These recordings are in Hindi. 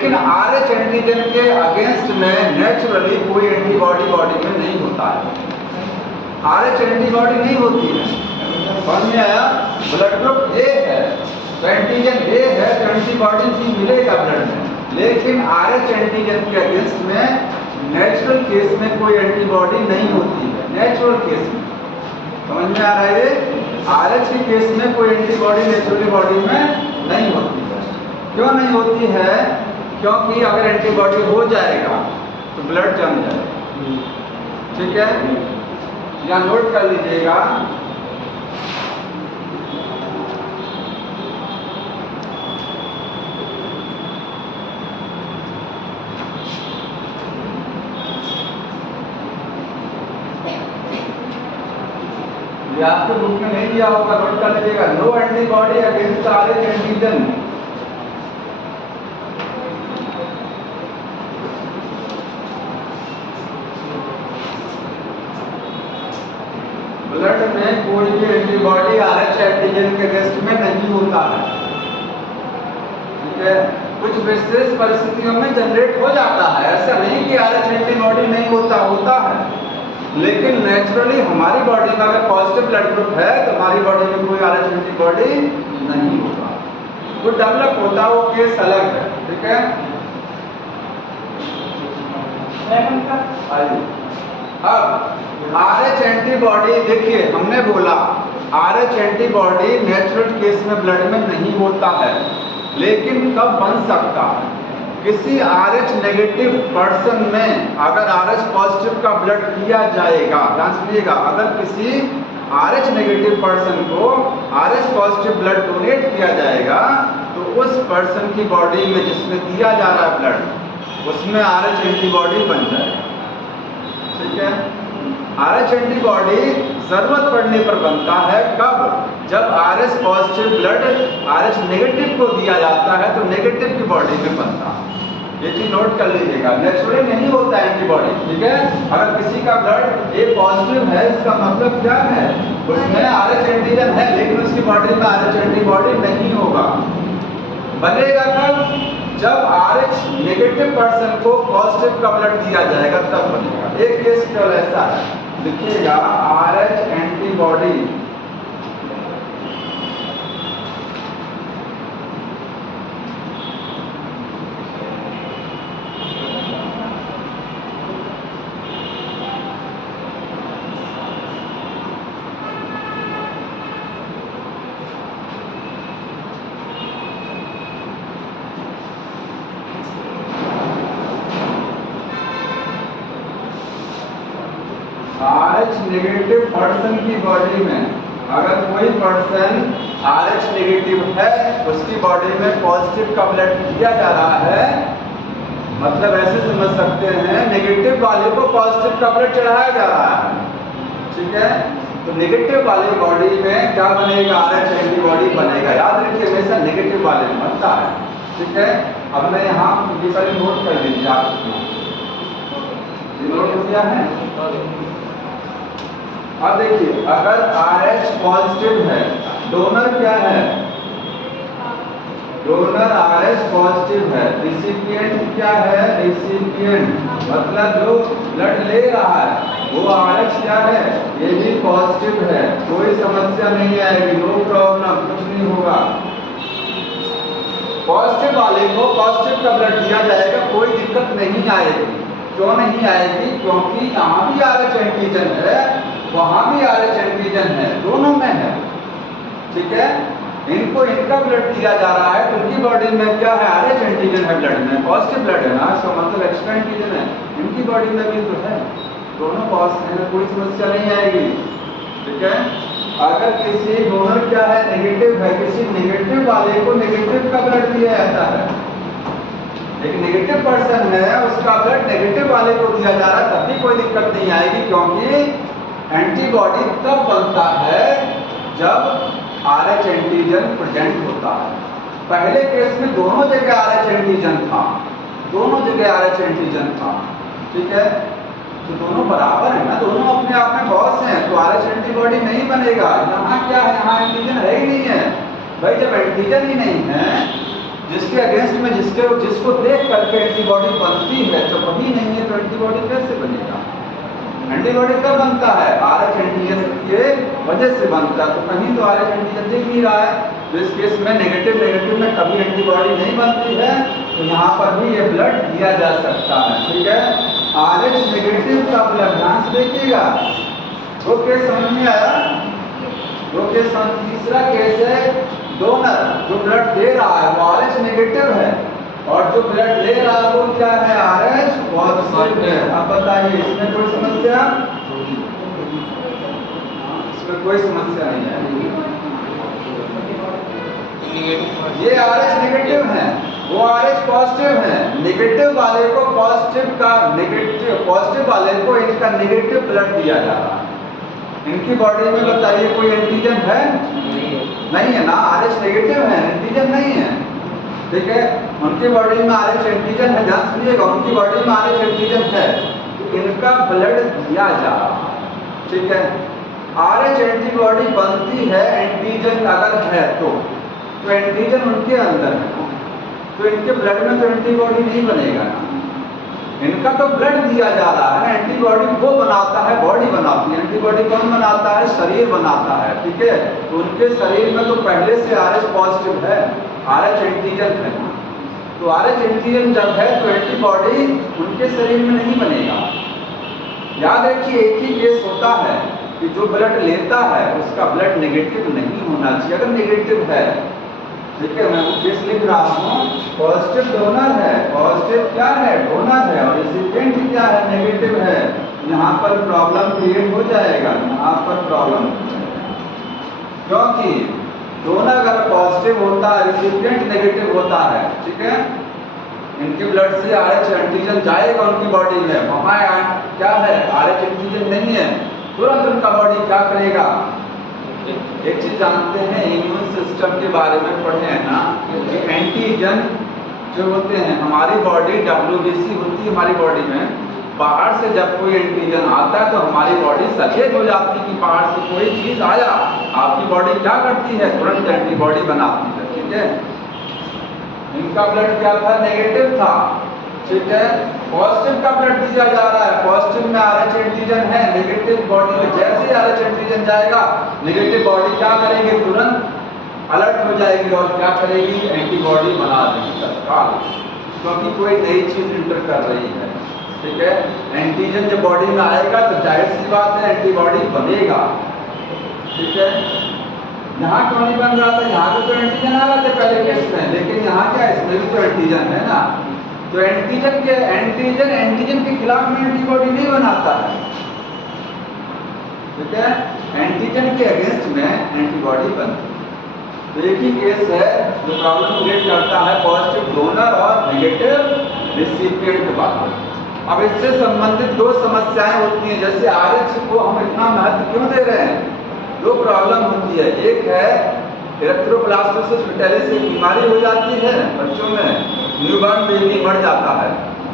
लेकिन RH एंटीजन के अगेंस्ट में नेचुरली कोई एंटीबॉडी बॉडी में नहीं होता है। RH एंटीबॉडी नहीं होती है। समझ में आया? ब्लड ग्रुप ए है तो एंटीजन ए है तो एंटीबॉडी भी मिलेगा ब्लड में, लेकिन RH एंटीजन के अगेंस्ट में नेचुरल केस में कोई एंटीबॉडी नहीं होती है। नेचुरल केस में समझ में आ रहा है? RH के केस में कोई एंटीबॉडी नेचुरल बॉडी में नहीं होती है। क्यों नहीं होती है? क्योंकि अगर एंटीबॉडी हो जाएगा तो ब्लड जम जाएगा। ठीक है, यहाँ नोट कर लीजिएगा। ये आपके बुक में नहीं दिया होगा, नोट कर लीजिएगा। No antibody against RH antigen. Blood में कोई भी एंटीबॉडी RH एंटीजन के अगेंस्ट में नहीं होता है। ठीक है, कुछ विशेष परिस्थितियों में जनरेट हो जाता है, ऐसा नहीं कि RH एंटीबॉडी नहीं होता, होता है, लेकिन नेचुरली हमारी बॉडी में अगर पॉजिटिव ब्लड ग्रुप है तो हमारी बॉडी में कोई RH एंटीबॉडी नहीं होगा। वो डेवलप होता है, वो केस अलग है। ठीक है, अब RH एंटीबॉडी देखिए, हमने बोला RH एंटीबॉडी नेचुरल केस में ब्लड में नहीं होता है, लेकिन कब बन सकता है? किसी RH नेगेटिव पर्सन में अगर RH पॉजिटिव का ब्लड किया जाएगा, ध्यान सुनिएगा, अगर किसी RH नेगेटिव पर्सन को RH पॉजिटिव ब्लड डोनेट किया जाएगा तो उस पर्सन की बॉडी में जिसमें दिया जा रहा है ब्लड, उसमें RH एंटीबॉडी बन जाएगा। ठीक है, RH एंटीबॉडी जरूरत पड़ने पर बनता है। कब? जब RH positive blood RH negative को दिया जाता है तो नेगेटिव की बॉडी में बनता है। ये चीज नोट कर लीजिएगा, नेचुरली नहीं होता एंटीबॉडी। ठीक है, अगर किसी का ब्लड ए पॉजिटिव है, इसका मतलब क्या है? उसमें RH एंटीजन है, लेकिन उसकी बॉडी में RH एंटीबॉडी नहीं होगा। बनेगा कब? जब RH नेगेटिव पर्सन को पॉजिटिव का ब्लड दिया जाएगा तब बनेगा। एक केस केवल ऐसा है, देखिएगा, RH antibody RH negative person की बॉडी में अगर कोई पर्सन RH नेगेटिव है, उसकी बॉडी में पॉजिटिव का ब्लड दिया जा रहा है, मतलब ऐसे समझ सकते हैं नेगेटिव वाले को पॉजिटिव का ब्लड चढ़ाया जा रहा है। ठीक है, तो नेगेटिव वाले बॉडी में क्या बनेगा? RH एंटीबॉडी बनेगा। याद रखिए, हमेशा नेगेटिव वाले में बनता है। ठीक है, अब मैं यहाँ ये सारी नोट कर लीजिए, आप नोट किया है। अब देखिए, अगर RH पॉजिटिव है, डोनर क्या है? डोनर RH पॉजिटिव है, रिसिपिएंट क्या है? रिसिपिएंट मतलब जो ब्लड ले रहा है वो RH क्या है? ये भी पॉजिटिव है, कोई समस्या नहीं आएगी, नो प्रॉब्लम, कुछ नहीं होगा। पॉजिटिव वाले को पॉजिटिव का ब्लड दिया जाएगा, कोई दिक्कत नहीं आएगी। क्यों नहीं आएगी? क्योंकि यहाँ भी RH एंटीजन है, वहां भी RH एंटीजन है, दोनों में है। ठीक है, इनको इनका ब्लड दिया जा रहा है तो उनकी बॉडी में क्या है? RH एंटीजन है, ब्लड में पॉजिटिव ब्लड है ना, इसका मतलब एक्स्ट्रा एंटीजन है। इनकी बॉडी में भी तो है, दोनों पॉजिटिव है, कोई समस्या नहीं आएगी। ठीक है, अगर किसी डोनर क्या है? नेगेटिव है, किसी नेगेटिव वाले को नेगेटिव का ब्लड दिया जाता है, एक नेगेटिव पर्सन है, उसका ब्लड नेगेटिव वाले को दिया जा रहा है, तब भी कोई दिक्कत नहीं आएगी, क्योंकि एंटीबॉडी तब बनता है जब RH एंटीजन प्रेजेंट होता है। पहले केस में दोनों जगह RH एंटीजन था, दोनों जगह RH एंटीजन था। ठीक है, तो दोनों बराबर है ना, दोनों अपने आप में बॉस हैं, तो RH एंटीबॉडी नहीं बनेगा। यहाँ क्या है? यहाँ एंटीजन है ही नहीं है भाई। जब एंटीजन ही नहीं है जिसके अगेंस्ट में जिसको देख करके एंटीबॉडी बनती है, तो वही नहीं है तो एंटीबॉडी कैसे बनेगा? एंटीबॉडी कब बनता है? RH एंटीजन के वजह से बनता है। तो कहीं तो RH एंटीजन दिख नहीं रहा है, तो इस केस में नेगेटिव में कभी एंटीबॉडी नहीं बनती है, तो यहाँ पर भी ये ब्लड दिया जा सकता है। ठीक है, RH नेगेटिव का ब्लड, ध्यान से देखिएगा। वो केस समझ में आया? वो केस। तीसरा केस है डोनर, जो ब्लड दे रहा है वो RH नेगेटिव है, और जो ब्लड ले रहा है वो क्या है? RH पॉजिटिव है। अब बताइए, इसमें कोई समस्या? इसमें कोई समस्या नहीं है। ये RH नेगेटिव है, वो RH पॉजिटिव है। नेगेटिव वाले को पॉजिटिव वाले को इनका नेगेटिव ब्लड दिया जा रहा है। इनकी बॉडी में बताइए कोई एंटीजन है? नहीं है ना, RH नेगेटिव है, एंटीजन नहीं है। ठीक है, उनकी बॉडी में RH एंटीजन है, ध्यान सुनिएगा, उनकी बॉडी में RH एंटीजन है, इनका ब्लड दिया जा रहा है। ठीक है, RH एंटीबॉडी बनती है एंटीजन अगर है तो एंटीजन उनके अंदर है, तो इनके ब्लड में तो एंटीबॉडी नहीं बनेगा ना, इनका तो ब्लड दिया जा रहा है। एंटीबॉडी वो बनाता है, बॉडी बनाती है। एंटीबॉडी कौन बनाता है? शरीर बनाता है। ठीक है, तो उनके शरीर में तो पहले से RH पॉजिटिव है, RH एंटीजन है, तो RH एंटीजन जब है तो एंटीबॉडी उनके शरीर में नहीं बनेगा। याद रखिए, एक ही केस होता है कि जो ब्लड लेता है उसका ब्लड नेगेटिव नहीं होना चाहिए। अगर नेगेटिव है, ठीक है, मैं वो केस लिख रहा हूँ, पॉजिटिव डोनर है, पॉजिटिव क्या है? डोनर है, और रेसिपिएंट क्या है? नेगेटिव है। यहाँ पर प्रॉब्लम क्रिएट हो जाएगा, यहाँ पर प्रॉब्लम, क्योंकि डोनर अगर पॉजिटिव होता है, रेसिपिएंट नेगेटिव होता है, ठीक है, इनके ब्लड से RH एंटीजन जाएगा उनकी बॉडी में, वहाँ क्या है? RH एंटीजन नहीं है, तुरंत उनका बॉडी क्या करेगा? एक चीज जानते हैं, इम्यून सिस्टम के बारे में पढ़े हैं ना, कि एंटीजन जो होते हैं, हमारी बॉडी WBC होती है हमारी बॉडी में, बाहर से जब कोई एंटीजन आता है तो हमारी बॉडी सचेत हो जाती है कि बाहर से कोई चीज आया, आपकी बॉडी क्या करती है? तुरंत एंटीबॉडी बनाती है। ठीक है, इनका ब्लड क्या था? नेगेटिव था। ठीक है, पॉजिटिव का ब्लड दिया जा रहा है, पॉजिटिव में RH एंटीजन है, नेगेटिव बॉडी में जैसे ही RH एंटीजन जाएगा, नेगेटिव बॉडी क्या करेगी? तुरंत अलर्ट हो जाएगी और क्या करेगी? एंटीबॉडी बना देगी तत्काल, क्योंकि कोई नई चीज इंटर कर रही है। ठीक है, एंटीजन जब बॉडी में आएगा तो जाहिर सी बात है एंटीबॉडी बनेगा। ठीक है, यहाँ क्यों नहीं बन रहा था? यहाँ पे तो एंटीजन आ रहा था पहले केस में, लेकिन यहाँ क्या, इसमें भी तो एंटीजन है ना, तो एंटीजन के खिलाफ में एंटीबॉडी नहीं बनाता है। ठीक है, एंटीजन के अगेंस्ट में एंटीबॉडी बनती है। तो एक ही केस है जो प्रॉब्लम क्रिएट करता है, पॉजिटिव डोनर और नेगेटिव रिसिपिएंट वाला। अब इससे संबंधित दो समस्याएं होती हैं, जैसे RH को हम इतना महत्व क्यों दे रहे हैं? दो प्रॉब्लम होती है, एक है एरिथ्रोब्लास्टोसिस विटेलिस, एक बीमारी हो जाती है बच्चों में, न्यूबॉर्न बेबी मर जाता है,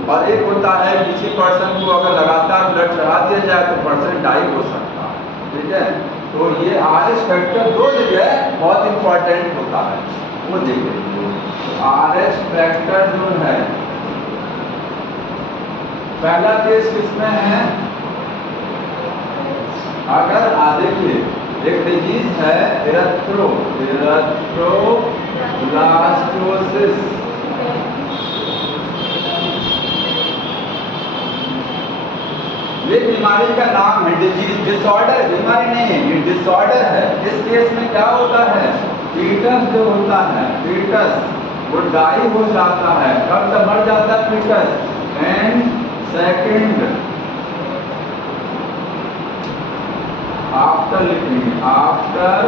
और एक होता है किसी पर्सन को अगर लगातार ब्लड चढ़ा दिया जाए तो पर्सन डाई हो सकता है। ठीक है, तो ये RH फैक्टर दो जगह बहुत इंपॉर्टेंट होता है, वो देखिए। RH फैक्टर जो है, पहला केस किसमें है? अगर देखिए एक डिजीज है एरिथ्रोब्लास्टोसिस, ये बीमारी का नाम है, डिजीज, डिसऑर्डर, बीमारी नहीं है, ये डिसऑर्डर है। इस केस में क्या होता है? फीटस जो होता है, फीटस वो डाई हो जाता है। कब तक मर जाता है फीटस? एंड सेकेंड आफ्टर लिखेंगे, आफ्टर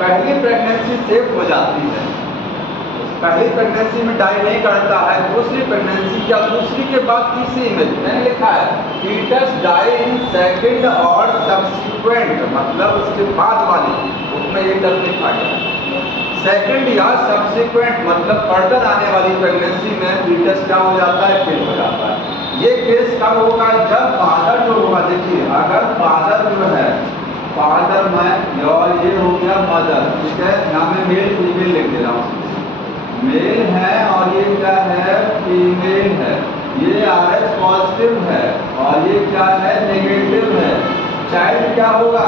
पहली प्रेगनेंसी सेफ हो जाती है, पहली प्रेगनेंसी में डाई नहीं करता है, दूसरी प्रेगनेंसी या दूसरी के बाद तीसरी में मैंने लिखा है फीटस डाई इन सेकंड और सब्सिक्वेंट, मतलब उसके बाद वाली, उसमें ये टर्म लिखा गया सेकंड या सब्सिक्वेंट मतलब फर्दर आने वाली प्रेगनेंसी में फीटस क्या हो जाता है, किल हो जाता है। ये केस कब होगा, जब फादर जो होगा, देखिए अगर फादर जो है, फादर में और ये हो गया मदर, ठीक है, यहाँ में मेल फीमेल लिख दे रहा हूँ, मेल है और ये क्या है, फीमेल है, ये RH पॉजिटिव है और ये क्या है, नेगेटिव है। चाइल्ड क्या होगा,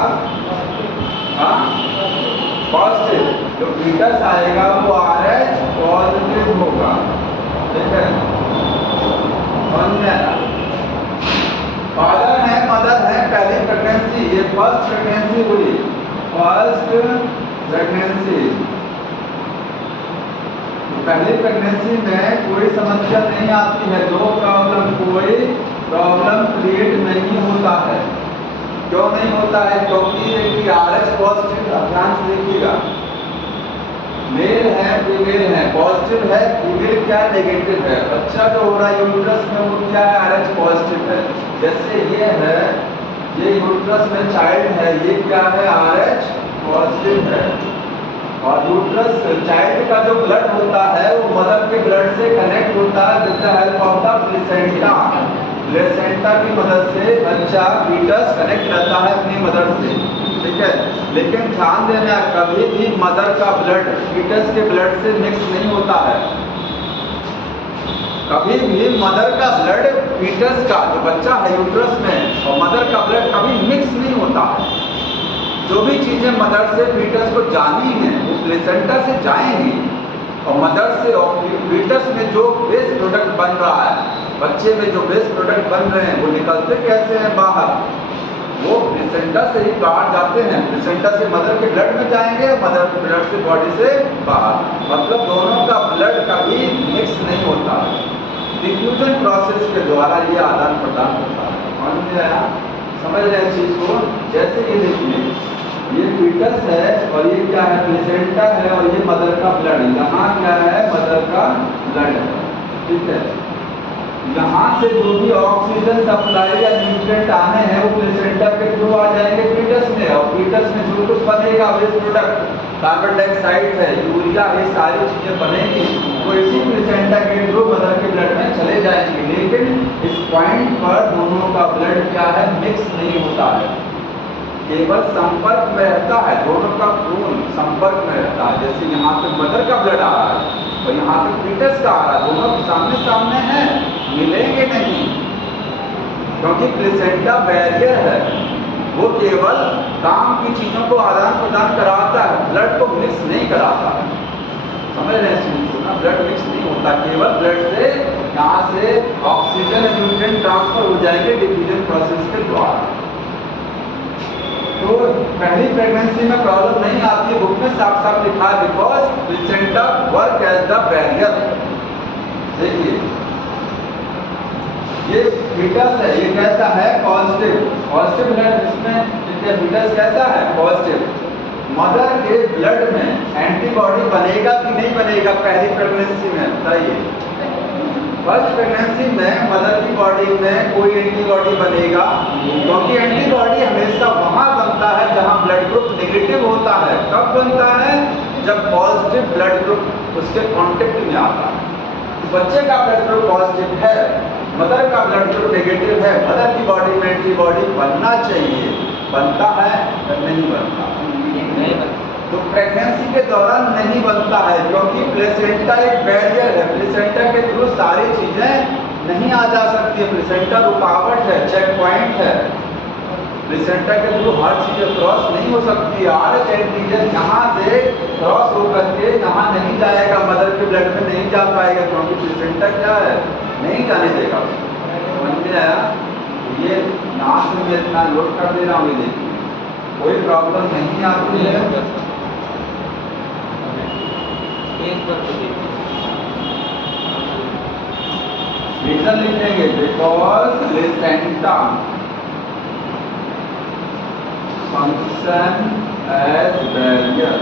हाँ पॉजिटिव, जो फीटस आएगा वो RH पॉजिटिव होगा, ठीक है। फादर है मदर है, पहली प्रेगनेंसी, ये फर्स्ट प्रेगनेंसी हुई, फर्स्ट प्रेगनेंसी। पहली प्रेगनेंसी में कोई समस्या नहीं आती है, नो प्रॉब्लम, कोई प्रॉब्लम क्रिएट नहीं होता है। क्यों नहीं होता है, क्योंकि एक RH पॉजिटिव, ध्यान से देखिएगा, मेल है फीमेल है, पॉजिटिव है, फीमेल क्या नेगेटिव है। बच्चा जो हो रहा है यूट्रस में वो क्या है, RH पॉजिटिव है। जैसे ये है, ये यूट्रस में चाइल्ड है, ये क्या है, RH पॉजिटिव है। और यूट्रस चाइल्ड का जो ब्लड होता है वो मदर के ब्लड से कनेक्ट होता है with the help of the placenta. Placenta की मदद से बच्चा फीटस कनेक्ट रहता है अपनी मदर से, ठीक है। लेकिन ध्यान देना, कभी भी मदर का ब्लड फीटस के ब्लड से मिक्स नहीं होता है। कभी भी मदर का ब्लड फीटस का, जो बच्चा है यूट्रस में, और मदर का ब्लड कभी मिक्स नहीं होता है। जो भी चीजें मदर से फीटस को जानी है वो प्लेसेंटा से जाएंगी, और मदर से और फीटस में जो वेस्ट प्रोडक्ट बन रहा है, बच्चे में जो वेस्ट प्रोडक्ट बन रहे हैं वो निकलते कैसे हैं बाहर, वो प्लेसेंटा से ही बाहर जाते हैं। प्लेसेंटा से मदर के ब्लड में जाएंगे, मदर के ब्लड से बॉडी से बाहर, मतलब दोनों का ब्लड कभी मिक्स नहीं होता है। डिफ्यूजन प्रोसेस के द्वारा ये आदान प्रदान होता है। समझ में आया, समझ रहे हैं चीज को। जैसे ये देखिए, ये फीटस है और ये क्या है, प्लेसेंटा है, और ये मदर का ब्लड, यहाँ क्या है, मदर का ब्लड है, ठीक है। यहाँ से जो भी ऑक्सीजन सप्लाई या न्यूट्रिएंट आने हैं वो प्लेसेंटा के थ्रू आ जाएंगे फीटस में, और फीटस में जो कुछ बनेगा वेस्ट प्रोडक्ट, कार्बन डाइऑक्साइड है, यूरिया, ये सारी चीजें बनेंगी वो इसी प्लेसेंटा के थ्रू मदर के ब्लड में चले जाएंगे। लेकिन इस पॉइंट पर दोनों का ब्लड क्या है, मिक्स नहीं होता है, केवल संपर्क में रहता है, दोनों का खून संपर्क में रहता है। जैसे यहाँ पे मदर का ब्लड आ रहा है और यहाँ पे फीटस का आ रहा है, दोनों सामने सामने हैं, मिलेंगे नहीं, क्योंकि प्लेसेंटा बैरियर है, वो केवल काम की चीजों को आदान प्रदान कराता है, ब्लड को मिक्स नहीं कराता है। समझ रहे हैं, ब्लड मिक्स नहीं होता, केवल ब्लड से यहाँ से ऑक्सीजन न्यूट्रिएंट ट्रांसफर हो जाएंगे डिफ्यूजन प्रोसेस के द्वारा। तो पहली प्रेगनेंसी में प्रॉब्लम नहीं आती है, बुक में साफ साफ लिखा है, because placenta work as the barrier. देखिए ये फीटस है, ये कैसा है, पॉजिटिव, पॉजिटिव ब्लड, इसमें फीटस कैसा है, पॉजिटिव। मदर के ब्लड में एंटीबॉडी बनेगा कि नहीं बनेगा पहली प्रेगनेंसी में, बताइए। फर्स्ट प्रेगनेंसी में मदर की बॉडी में कोई एंटीबॉडी बनेगा, क्योंकि एंटीबॉडी हमेशा वहां बनता है जहां ब्लड ग्रुप नेगेटिव होता है। कब बनता है, जब पॉजिटिव ब्लड ग्रुप उसके कांटेक्ट में आता है। बच्चे का ब्लड ग्रुप पॉजिटिव है, मदर का ब्लड ग्रुप नेगेटिव है, मदर की बॉडी में एंटीबॉडी बनना चाहिए, बनता है या नहीं बनता, नहीं बनता। तो प्रेगनेंसी के दौरान नहीं बनता है, क्योंकि प्लेसेंटा एक बैरियर है, प्लेसेंटा के थ्रू सारी चीजें नहीं आ जा सकती है, प्लेसेंटा रुकावट है, चेक पॉइंट है, प्लेसेंटा के थ्रू हर चीज क्रॉस नहीं हो सकती। RH एंटीजन यहाँ से क्रॉस होकर के यहाँ नहीं जाएगा, मदर के ब्लड में नहीं जा पाएगा, क्योंकि प्लेसेंटा क्या है, नहीं जाने देगा। समझ में आया, ये यहाँ से मैं इतना नोट कर दे रहा हूँ, ये देखिए कोई प्रॉब्लम नहीं आती है। रीजन लिखेंगे, because placenta function as barrier.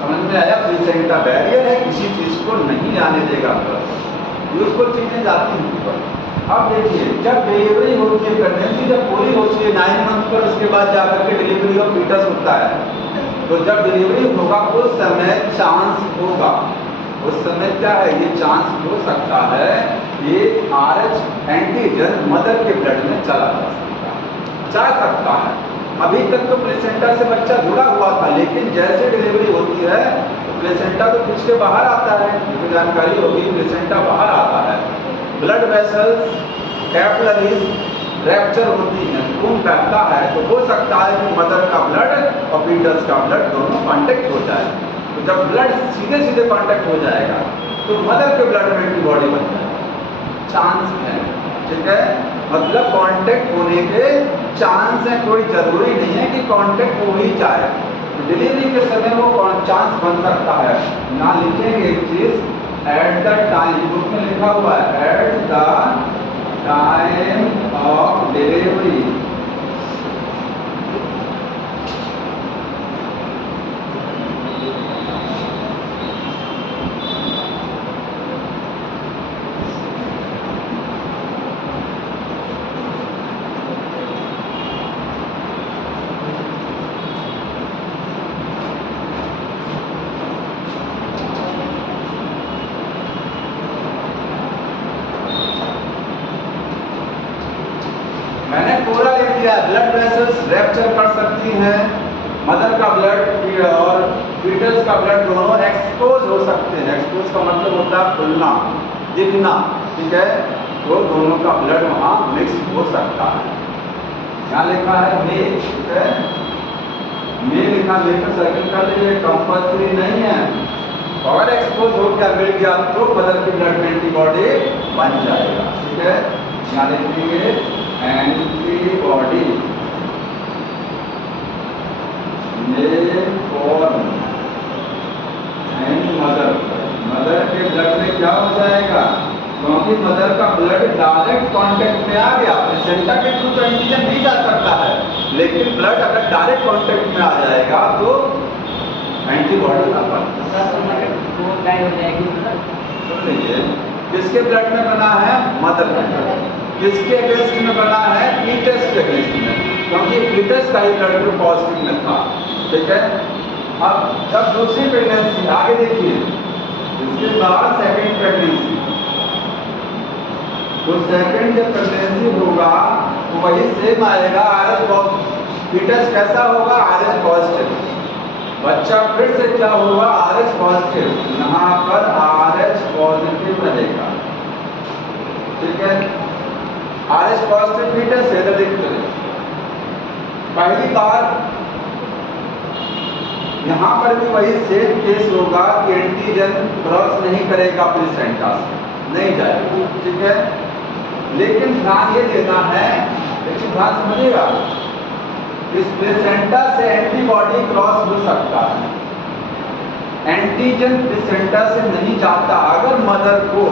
समझ में आया, प्लेसेंटा बैरियर है, किसी चीज को नहीं आने देगा, यूजफुल चीजें जाती हैं ऊपर। अब देखिए, जब डिलीवरी होती है, प्रेगनेंसी जब पूरी होती है 9 मंथ पर, उसके बाद जाकर के डिलीवरी ऑफ फीटस होता है। तो जब डिलीवरी होगा उस समय चांस होगा, उस समय क्या है, ये चांस हो सकता है ये RH एंटीजन मदर के ब्लड में चला जा सकता है। अभी तक तो प्लेसेंटा से बच्चा जुड़ा हुआ था, लेकिन जैसे डिलीवरी होती है तो प्लेसेंटा तो खींच के बाहर आता है, तो जानकारी होगी, प्लेसेंटा बाहर आता है, ब्लड वेसल्स कैपिलरीज रैप्चर होती हैं, खून बहता है, तो हो सकता है कि मदर का ब्लड और फीटस का ब्लड दोनों कांटेक्ट हो जाए। तो जब ब्लड सीधे सीधे कांटेक्ट हो जाएगा तो मदर के ब्लड में एंटीबॉडी बन जाएगी, चांस है, ठीक है, मतलब कांटेक्ट होने के चांस है, कोई जरूरी नहीं है कि कांटेक्ट हो ही जाए। तो डिलीवरी के समय वो चांस बन सकता है। ना लिखेंगे एक चीज, एट द टाइम, बुक में लिखा हुआ है at the time of delivery blood vessels rapture कर सकती हैं, मदर का ब्लड और फीटस का ब्लड दोनों एक्सपोज हो सकते हैं। एक्सपोज का मतलब होता है खुलना, दिखना, ठीक है, तो दोनों का ब्लड वहाँ मिक्स हो सकता है। यहाँ लिखा है मे, ठीक है, मे लिखा, लेकर सर्किल कर लीजिए, कंपल्सरी नहीं है। अगर एक्सपोज हो गया, मिल गया, तो मदर की ब्लड में एंटीबॉडी बन जाएगा, ठीक है। यहाँ लिखेंगे एंटीबॉडी मदर के ब्लड में क्या हो जाएगा, क्योंकि मदर का ब्लड डायरेक्ट कांटेक्ट में आ गया। प्लेसेंटा के थ्रू तो एंटीजन नहीं जा सकता है, लेकिन ब्लड अगर डायरेक्ट कांटेक्ट में आ जाएगा तो एंटीबॉडी का सुन लीजिए, किसके ब्लड में बना है, मदर के ब्लड, किसके अगेंस्ट में बना है, फीटस के अगेंस्ट में, क्योंकि फीटस का ही ब्लड ग्रुप पॉजिटिव में था, ठीक है। अब जब दूसरी प्रेगनेंसी, आगे देखिए, इसके बाद सेकंड प्रेगनेंसी, तो सेकंड जब प्रेगनेंसी होगा तो वही सेम आएगा, RH फीटस कैसा होगा, RH पॉजिटिव, बच्चा फिर से क्या होगा, RH पॉजिटिव, यहाँ पर RH पॉजिटिव रहेगा, ठीक है। RH पॉजिटिव फीटस है, तो देखते हैं पहली बार यहाँ पर भी वही सेम केस होगा कि एंटीजन क्रॉस नहीं करेगा प्लेसेंटा से, नहीं जाएगा, ठीक है। लेकिन ध्यान ये देना है, लेकिन ध्यान समझिएगा, इस प्लेसेंटा से एंटीबॉडी क्रॉस हो सकता है, एंटीजन प्लेसेंटा से नहीं जाता। अगर मदर को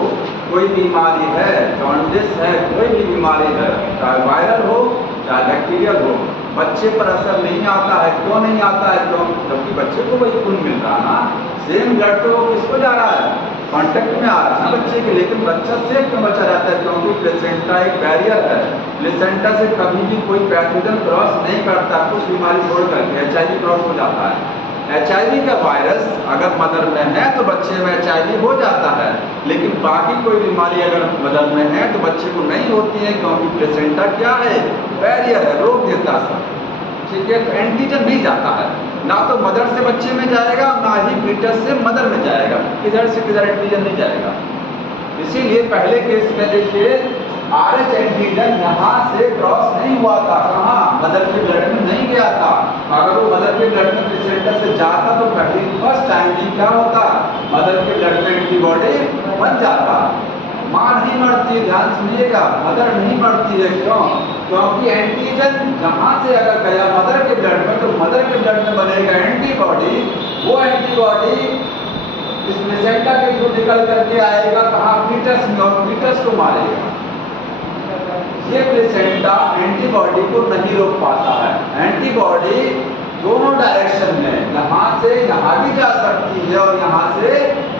कोई बीमारी है, जॉन्डिस है, कोई भी बीमारी है, चाहे वायरल हो चाहे बैक्टीरियल हो, बच्चे पर असर नहीं आता है। क्यों नहीं आता है, क्यों, क्योंकि बच्चे को वही खून मिल रहा है ना, सेम ब्लड तो किसको जा रहा है, कांटेक्ट में आ रहा है ना बच्चे के, लेकिन बच्चा सेफ क्यों बचा रहता है, क्योंकि प्लेसेंटा एक बैरियर है, प्लेसेंटा से कभी भी कोई पैथोजन क्रॉस नहीं करता, कुछ बीमारी छोड़ करके HIV क्रॉस हो जाता है। HIV का वायरस अगर मदर में है तो बच्चे में HIV हो जाता है, लेकिन बाकी कोई बीमारी अगर मदर में है तो बच्चे को नहीं होती है, क्योंकि प्लेसेंटा क्या है, बैरियर है, रोक देता सब, ठीक है। तो एंटीजन नहीं जाता है, ना तो मदर से बच्चे में जाएगा, ना ही फीटस से मदर में जाएगा, किधर से किधर एंटीजन नहीं जाएगा। इसीलिए पहले केस में देखिए RH एंटीजन यहाँ से क्रॉस नहीं हुआ था, कहाँ, मदर के ब्लड में नहीं गया था। अगर वो मदर के ब्लड में प्लेसेंटा से जाता तो पहली फर्स्ट टाइम ही क्या होता, मदर के ब्लड में एंटीबॉडी बन जाता। माँ नहीं मरती, ध्यान सुनिएगा, मदर नहीं मरती है, क्यों, क्योंकि एंटीजन जहाँ से अगर गया मदर के ब्लड में, तो मदर के ब्लड में बनेगा एंटीबॉडी, वो एंटीबॉडी इस प्लेसेंटा के थ्रू निकल करके आएगा कहाँ, फीटस में, और फीटस को मारेगा। ये प्लेसेंटा एंटीबॉडी को नहीं रोक पाता है, एंटीबॉडी दोनों डायरेक्शन में, यहाँ से यहाँ भी जा सकती है और यहाँ से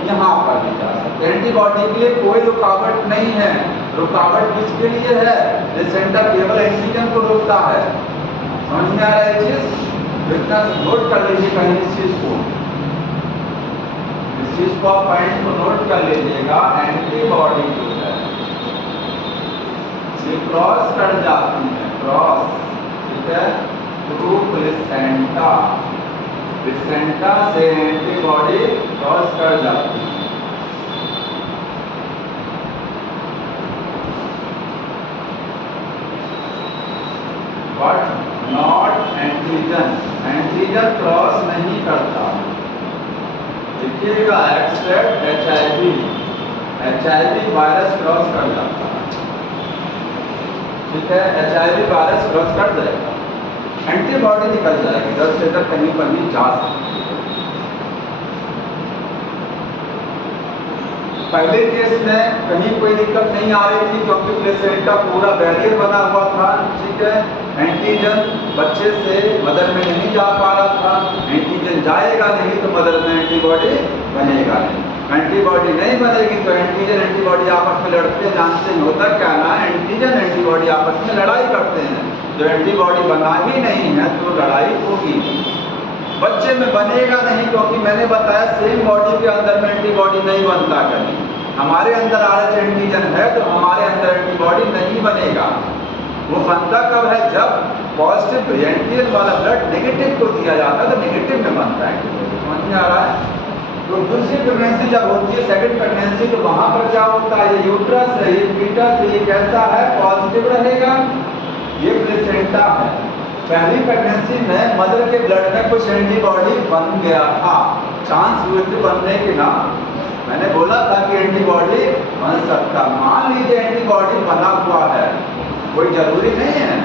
यहाँ पर भी जा सकती है, एंटीबॉडी के लिए कोई रुकावट नहीं है। रुकावट किसके लिए है? प्लेसेंटा केवल एंटीजन को रोकता है। समझ में आ रहा है चीज? तो इतना नोट कर लीजिए कहीं इस चीज को आप पॉइंट को नोट कर लीजिएगा। एंटीबॉडी जो है ये क्रॉस कर जाती है, क्रॉस, ठीक है, थ्रू प्लेसेंटा। प्लेसेंटा से एंटीबॉडी क्रॉस कर जाती है। But not antigen, antigen cross नहीं करता। देखिएगा एक्सेप्ट HIV वायरस क्रॉस कर जाता है, ठीक है, HIV वायरस क्रॉस कर जाएगा, एंटीबॉडी निकल जाएगी, इधर से इधर कहीं पर भी जा सकती है। पहले केस में कहीं कोई दिक्कत नहीं आ रही थी क्योंकि प्लेसेंटा पूरा बैरियर बना हुआ था, ठीक है, एंटीजन बच्चे से मदर में नहीं जा पा रहा था, एंटीजन जाएगा नहीं तो मदर में एंटीबॉडी बनेगा नहीं, एंटीबॉडी नहीं बनेगी तो एंटीजन एंटीबॉडी आपस में लड़ते हैं। जानते हैं होता क्या ना, एंटीजन एंटीबॉडी आपस में लड़ाई करते हैं, जो एंटीबॉडी बना ही नहीं है तो लड़ाई होगी, बच्चे में बनेगा नहीं, क्योंकि मैंने बताया सेम बॉडी के अंदर में एंटीबॉडी नहीं बनता कभी। हमारे अंदर RH एंटीजन है तो हमारे अंदर एंटीबॉडी नहीं बनेगा। वो बनता कब है? जब पॉजिटिव एंटीजन वाला ब्लड नेगेटिव को दिया जाता है तो नेगेटिव में बनता है एंटीबॉडी। समझ में आ रहा है? तो दूसरी प्रेगनेंसी जब होती है, सेकंड प्रेगनेंसी, तो वहां पर क्या होता है? ये यूट्रस है, ये फीटस, ये कैसा है? पॉजिटिव रहेगा, ये प्लेसेंटा है। पहली प्रेगनेंसी में मदर के ब्लड में कुछ एंटीबॉडी बन गया था, चांस हुए थे बनने के ना, मैंने बोला था कि एंटीबॉडी बन सकता। मान लीजिए एंटीबॉडी बना हुआ है, कोई जरूरी नहीं है,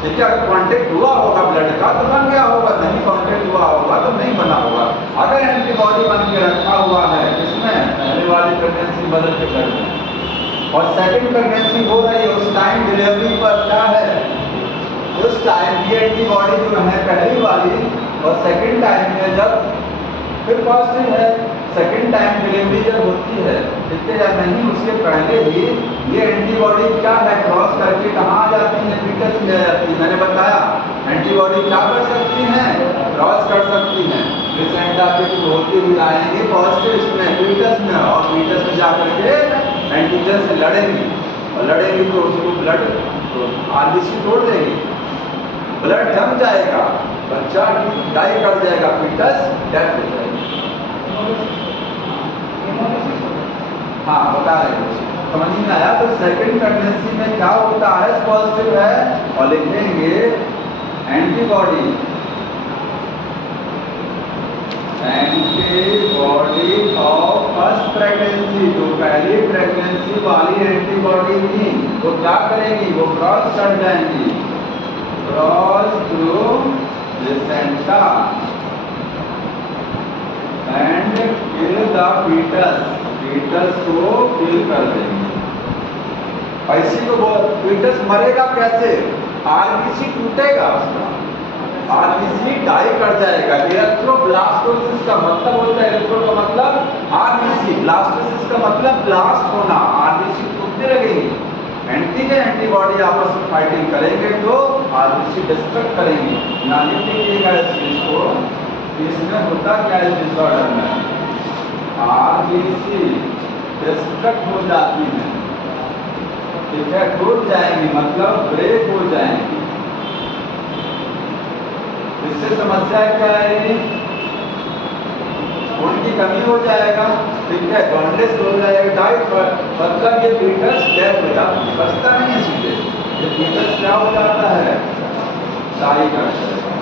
ठीक है, अगर कांटेक्ट हुआ होगा ब्लड का तो बन गया होगा, नहीं कांटेक्ट हुआ होगा तो नहीं बना होगा। अगर एंटीबॉडी बन के रखा हुआ है किसमें? पहले वाली प्रेगनेंसी मदर के ब्लड में, और सेकंड प्रेगनेंसी हो रही है, उस टाइम डिलीवरी पर क्या है? उस टाइम ये एंटीबॉडी जो है पहली वाली, और सेकंड टाइम में जब फिर पॉजिटिव है, सेकंड टाइम डिलीवरी जब होती है, ठीक है या नहीं, उसके पहले ही ये एंटीबॉडी क्या है? क्रॉस करके कहाँ आ जाती है? फीटस में आ जाती है। मैंने बताया एंटीबॉडी क्या कर सकती हैं? क्रॉस कर सकती हैं। प्लेसेंटा के थ्रू होते हुए आएंगे पॉजिटिव इसमें, फीटस में, और फीटस में जाकर के एंटीजन से लड़ेंगी, और लड़ेंगी तो उसको ब्लड RBC तोड़ देगी, ब्लड जम जाएगा, बच्चा डाई कर जाएगा, फीटस डेथ हो जाएगी। हाँ बता रहे हैं, समझ में आया? तो सेकंड प्रेगनेंसी में क्या होता है? RH पॉजिटिव है, और लिखेंगे एंटीबॉडी ऑफ फर्स्ट प्रेगनेंसी। जो पहली प्रेगनेंसी वाली एंटीबॉडी थी वो क्या करेंगी? वो क्रॉस कर जाएंगी, cross through placenta and kill the foetus, foetus को किल कर देंगे। इसी को फीटस मरेगा कैसे? RBC टूटेगा उसका, RBC डाई कर जाएगा। इलेक्ट्रोब्लास्टोसिस का मतलब होता है, इलेक्ट्रो का मतलब RBC, ब्लास्टोसिस का मतलब ब्लास्ट होना, RBC टूटने लगेगी, एंटीजन एंटीबॉडी आपस में फाइटिंग करेंगे तो RBC डिस्ट्रक्ट करेंगे। यानी देखिएगा इस चीज को, इसमें होता क्या है डिसऑर्डर में? RBC डिस्ट्रक्ट हो जाती है, ठीक है, टूट जाएंगी, मतलब ब्रेक हो जाएंगी। इससे समस्या क्या आएगी? खून की कमी हो जाएगा, ठीक है, जॉन्डिस हो जाएगा, डाइट, मतलब ये फीटस डेथ हो जाता है, बचता नहीं है सीधे, ये फीटस क्या हो जाता है? डाई कर जाएगा।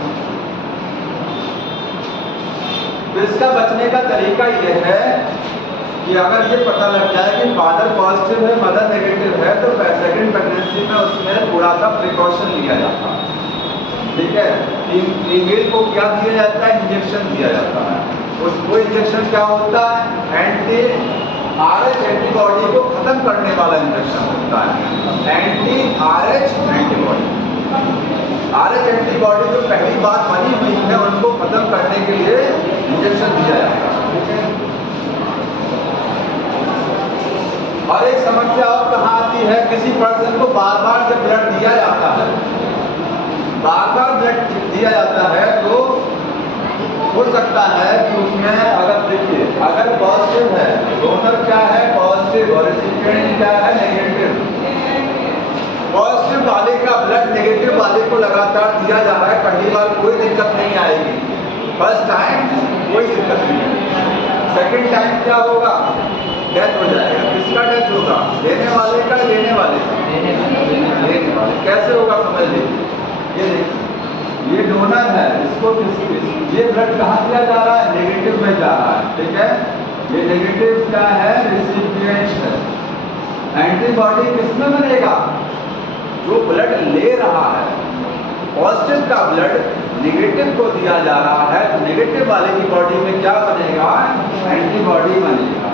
तो इसका बचने का तरीका ये है कि अगर ये पता लग जाए कि फादर पॉजिटिव है, मदर नेगेटिव है, तो सेकंड प्रेगनेंसी में उसमें थोड़ा सा प्रिकॉशन लिया जाता है, ठीक है। फीमेल को क्या दिया जाता है? इंजेक्शन दिया जाता है। वो इंजेक्शन क्या होता है? RH एंटीबॉडी को खत्म करने वाला इंजेक्शन होता है, एंटी-RH एंटीबॉडी। RH एंटीबॉडी जो पहली बार बनी हुई है उनको खत्म करने के लिए इंजेक्शन दिया जाता है, ठीक है। और एक समस्या और कहाँ आती सकता है कि उसमें अगर देखिए अगर पॉजिटिव है, डोनर क्या है पॉजिटिव और रेसिपिएंट क्या है नेगेटिव। पॉजिटिव वाले का ब्लड नेगेटिव वाले को लगातार दिया जा रहा है, पहली बार कोई दिक्कत नहीं आएगी, फर्स्ट टाइम कोई दिक्कत नहीं है। सेकेंड टाइम क्या होगा, डेथ हो जाएगा। किसका डेथ होगा, लेने वाले का, लेने वाले का, लेने वाले। कैसे होगा समझ लीजिए, ये देखिए ये डोनर है, इसको ये ब्लड कहाँ दिया जा रहा है, नेगेटिव में जा रहा है, ठीक है। ये नेगेटिव क्या है, रेसिपिएंट है। एंटीबॉडी किसमें बनेगा, जो ब्लड ले रहा है। पॉजिटिव का ब्लड नेगेटिव को दिया जा रहा है, तो नेगेटिव वाले की बॉडी में क्या बनेगा, एंटीबॉडी बनेगा।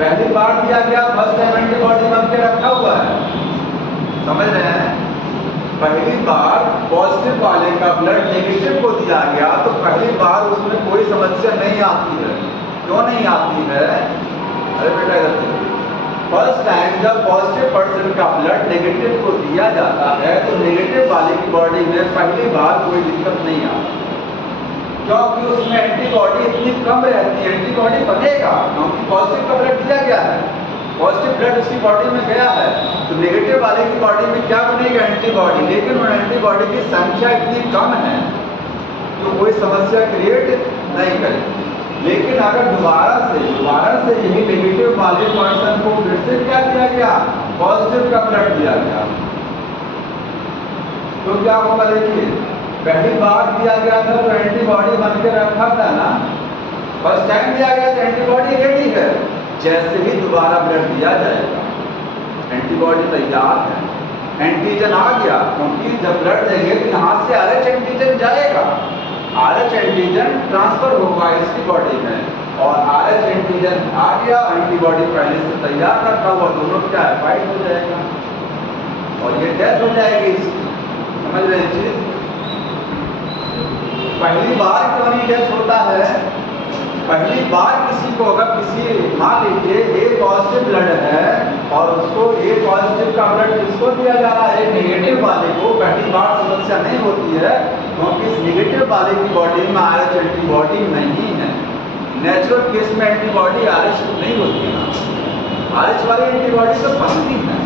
पहली बार दिया गया, फर्स्ट टाइम एंटीबॉडी बन के रखा हुआ है, समझ रहे हैं। पहली बार पॉजिटिव वाले का ब्लड नेगेटिव को दिया गया, तो पहली बार उसमें कोई समस्या नहीं आती है। क्यों नहीं आती है, अरे बेटा इधर देखिए, फर्स्ट टाइम जब पॉजिटिव पर्सन का ब्लड नेगेटिव को दिया जाता है, तो नेगेटिव वाले की बॉडी में पहली बार कोई दिक्कत नहीं आती, क्योंकि उसमें एंटीबॉडी इतनी कम रहती है। एंटीबॉडी बनेगा क्योंकि पॉजिटिव का ब्लड दिया गया है, पॉजिटिव ब्लड उसकी बॉडी में गया है, तो नेगेटिव वाले की बॉडी में क्या बनेगा, एंटीबॉडी। लेकिन वो एंटीबॉडी की संख्या इतनी कम है तो कोई समस्या क्रिएट नहीं करेगी। लेकिन अगर दोबारा से यही नेगेटिव वाले पर्सन को फिर से क्या दिया गया, पॉजिटिव का ब्लड दिया गया, तो क्या होगा, देखिए पहली बार दिया गया था तो एंटीबॉडी बन के रखा था ना, फर्स्ट टाइम दिया गया तो एंटीबॉडी रेडी है। जैसे ही दोबारा ब्लड दिया जाएगा, एंटीबॉडी तैयार है, एंटीजन आ गया, क्योंकि जब ब्लड देंगे तो यहाँ से RH एंटीजन जाएगा, RH एंटीजन ट्रांसफर होगा इसकी बॉडी में, और RH एंटीजन आ गया, एंटीबॉडी पहले से तैयार रखा हुआ, दोनों क्या है, फाइट हो जाएगा और ये डेथ हो जाएगी इसकी। समझ रहे हैं चीज, पहली बार क्यों नहीं डेथ होता है, पहली बार किसी को अगर किसी मान लीजिए ए पॉजिटिव ब्लड है और उसको ए पॉजिटिव का ब्लड किसको दिया जा रहा है, नेगेटिव वाले को, पहली बार समस्या नहीं होती है, क्योंकि इस नेगेटिव वाले की बॉडी में RH एंटीबॉडी नहीं है। नेचुरल केस में एंटीबॉडी RH नहीं होती है ना, RH वाली एंटीबॉडी तो बनती है।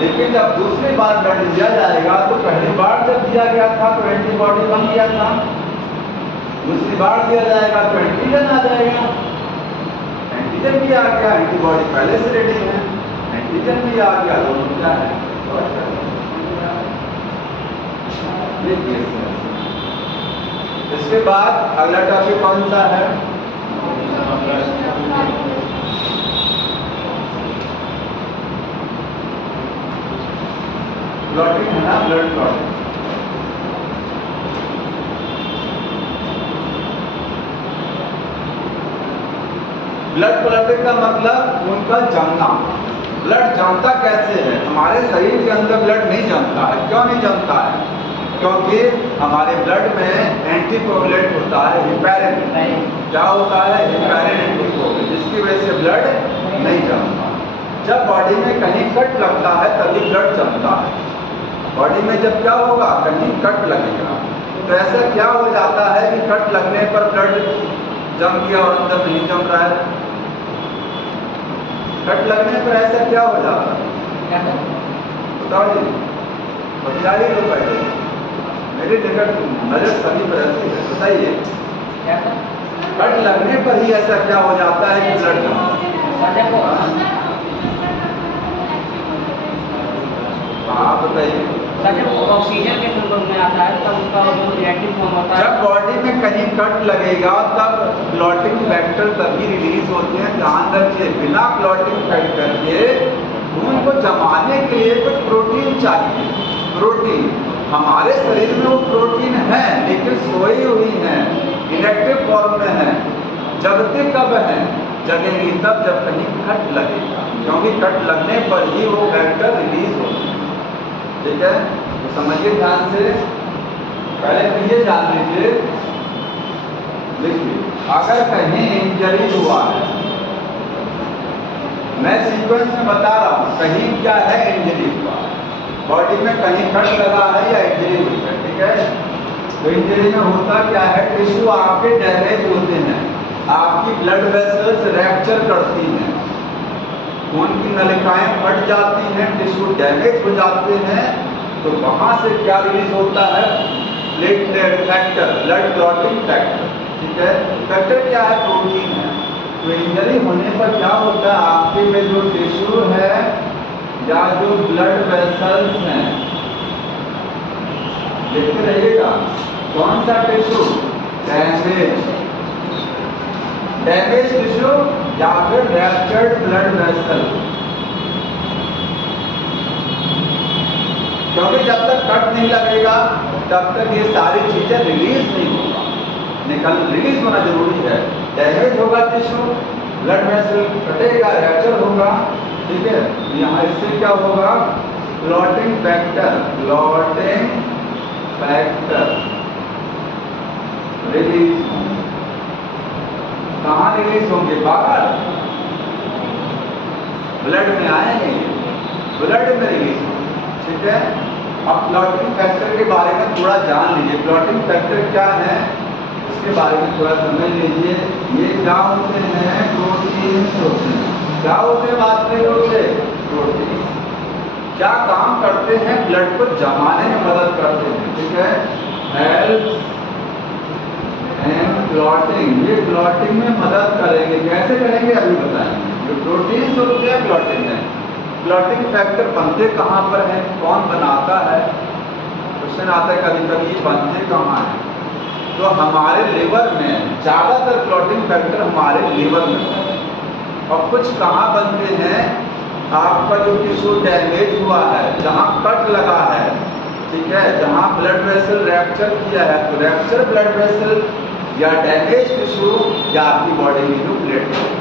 लेकिन जब दूसरी बार ब्लड दिया जाएगा, तो पहली बार जब दिया गया था तो एंटीबॉडी बन गया था, दूसरी बार दिया जाएगा तो एंटीजन आ जाएगा, एंटीजन भी आ गया, एंटीबॉडी पहले से रेडी है, एंटीजन भी आ गया, दोनों क्या है। इसके बाद अगला टॉपिक कौन सा है, क्लॉटिंग है ना, ब्लड क्लॉटिंग। ब्लड क्लॉटिंग का मतलब उनका जमना। ब्लड जमता कैसे है, हमारे शरीर के अंदर ब्लड नहीं जमता है। क्यों नहीं जमता है, क्योंकि हमारे ब्लड में एंटीकोगुलेंट होता है, हिपैरिन। क्या होता है, हिपैरिन एंटीकोगुलेंट, जिसकी वजह से ब्लड नहीं जमता। जब बॉडी में कहीं कट लगता है तभी ब्लड जमता है। बॉडी में जब क्या होगा, कहीं कट लगेगा, तो ऐसा क्या हो जाता है कि कट लगने पर ब्लड जम गया और अंदर नहीं जम रहा है। कट लगने पर ऐसा क्या हो जाता है, बताओ जी, बताइए तो पहले, मेरी निकट नजर सभी पर रहती है, बताइए कट लगने पर ही ऐसा क्या हो जाता है कि ब्लड जमता है। हाँ बताइए, ऑक्सीजन के संपर्क में आता है तब उसका जो रिएक्टिव फॉर्म होता है। जब बॉडी में कहीं कट लगेगा तब क्लॉटिंग फैक्टर तभी रिलीज होते हैं। ध्यान रखिए, बिना क्लॉटिंग फैक्टर के खून को जमाने के लिए कुछ प्रोटीन चाहिए। प्रोटीन हमारे शरीर में वो प्रोटीन है, लेकिन सोई हुई है, इनएक्टिव फॉर्म में है। जगते कब है, जगेंगी तब जब कहीं कट लगेगा, क्योंकि कट लगने पर ही वो फैक्टर रिलीज होता है। ठीक है, तो समझिए ध्यान से। पहले तो ये जान लीजिए, देखिए अगर कहीं इंजरी हुआ है, मैं सीक्वेंस में बता रहा हूँ, कहीं क्या है इंजरी हुआ, बॉडी में कहीं कट लगा है या इंजरी हुई है, ठीक है। तो इंजरी में होता क्या है, टिश्यू आपके डैमेज होते हैं, आपकी ब्लड वेसल्स रैप्चर करती हैं, खून की नलिकाएं फट जाती हैं, टिश्यू डैमेज हो जाते हैं। तो वहाँ से क्या रिलीज होता है, platelet factor, blood clotting factor. ठीक है, फैक्टर क्या है, प्रोटीन है। तो इंजरी होने पर क्या होता है, आपके में जो टिश्यू है या जो ब्लड वेसल्स हैं, देखते रहिएगा कौन सा टिश्यू, डैमेज टिश्यू या फिर रैप्चर्ड ब्लड वेसल। क्योंकि जब तक कट नहीं लगेगा तब तक ये सारी चीजें रिलीज नहीं होगा, रिलीज होना जरूरी है। डैमेज होगा टिश्यू, ब्लड वेसल कटेगा, रैप्चर होगा। ठीक है, यहाँ इससे क्या होगा, क्लॉटिंग फैक्टर रिलीज होंगे। कहाँ रिलीज होंगे, बाहर ब्लड में आएंगे, ब्लड में रिलीज होंगे। ठीक है, अब क्लॉटिंग फैक्टर के बारे में थोड़ा जान लीजिए। क्लॉटिंग फैक्टर क्या है इसके बारे में थोड़ा समझ लीजिए। ये क्या होते हैं, प्रोटीन्स होते हैं। क्या होते हैं वास्तविक रूप से, प्रोटीन। क्या काम करते हैं, ब्लड को जमाने में मदद करते हैं। ठीक है, हेल्प एंड क्लॉटिंग, ये क्लॉटिंग में मदद करेंगे। कैसे करेंगे अभी बताएंगे। जो प्रोटीन्स होते हैं क्लॉटिंग में, क्लॉटिंग फैक्टर बनते कहाँ पर है, कौन बनाता है, क्वेश्चन आता है कभी कभी, बनते कहाँ है। तो हमारे लिवर में ज़्यादातर क्लॉटिंग फैक्टर हमारे लिवर में बनते हैं। और कुछ कहाँ बनते हैं, आपका जो टिश्यू डैमेज हुआ है, जहाँ कट लगा है, ठीक है, जहाँ ब्लड वेसल रैप्चर किया है, तो रैप्चर ब्लड वेसल या डैमेज टिश्यू या आपकी बॉडी में जो प्लेटलेट,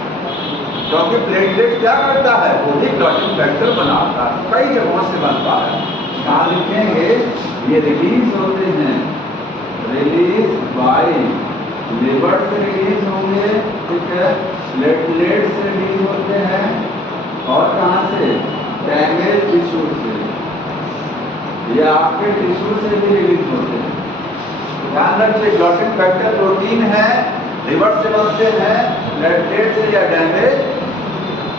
क्योंकि प्लेटलेट क्या करता है, वो भी क्लॉटिंग फैक्टर बनाता है, कई जगहों से बनता है। यहाँ लिखेंगे ये रिलीज होते हैं, रिलीज बाय लिवर से रिलीज होंगे। ठीक है, प्लेटलेट से रिलीज होते हैं, और कहाँ से, डैमेज टिश्यू से, ये आपके टिश्यू से भी रिलीज होते हैं। ध्यान रखिए, क्लॉटिंग फैक्टर प्रोटीन है, लिवर से बनते हैं, प्लेटलेट से या डैमेज।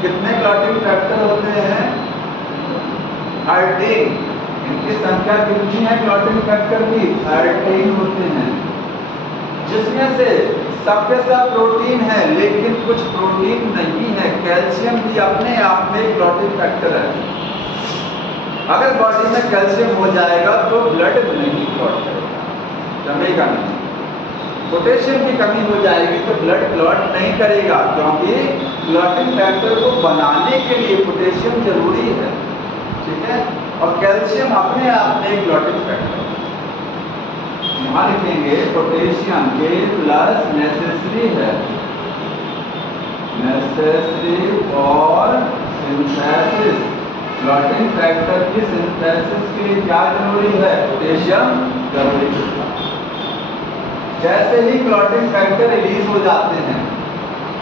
कितने क्लॉटिंग फैक्टर होते हैं, 13। इनकी संख्या कितनी है क्लॉटिंग फैक्टर की, 13 होते हैं, जिसमें से सबके सब प्रोटीन है, लेकिन कुछ प्रोटीन नहीं है। कैल्शियम भी अपने आप में क्लॉटिंग फैक्टर है। अगर बॉडी में कैल्शियम हो जाएगा तो ब्लड नहीं क्लॉट करेगा, जमेगा नहीं। पोटेशियम की कमी हो जाएगी तो ब्लड क्लॉट नहीं करेगा, क्योंकि क्लॉटिंग फैक्टर को बनाने के लिए पोटेशियम जरूरी है। ठीक है, और कैल्शियम अपने आप में क्लॉटिंग फैक्टर है। यहाँ लिखेंगे पोटेशियम के प्लस नेसेसरी है, necessary for synthesis. Clotting factor की सिंथेसिस के लिए क्या जरूरी है, पोटेशियम जरूरी है। जैसे ही क्लॉटिंग फैक्टर रिलीज हो जाते हैं,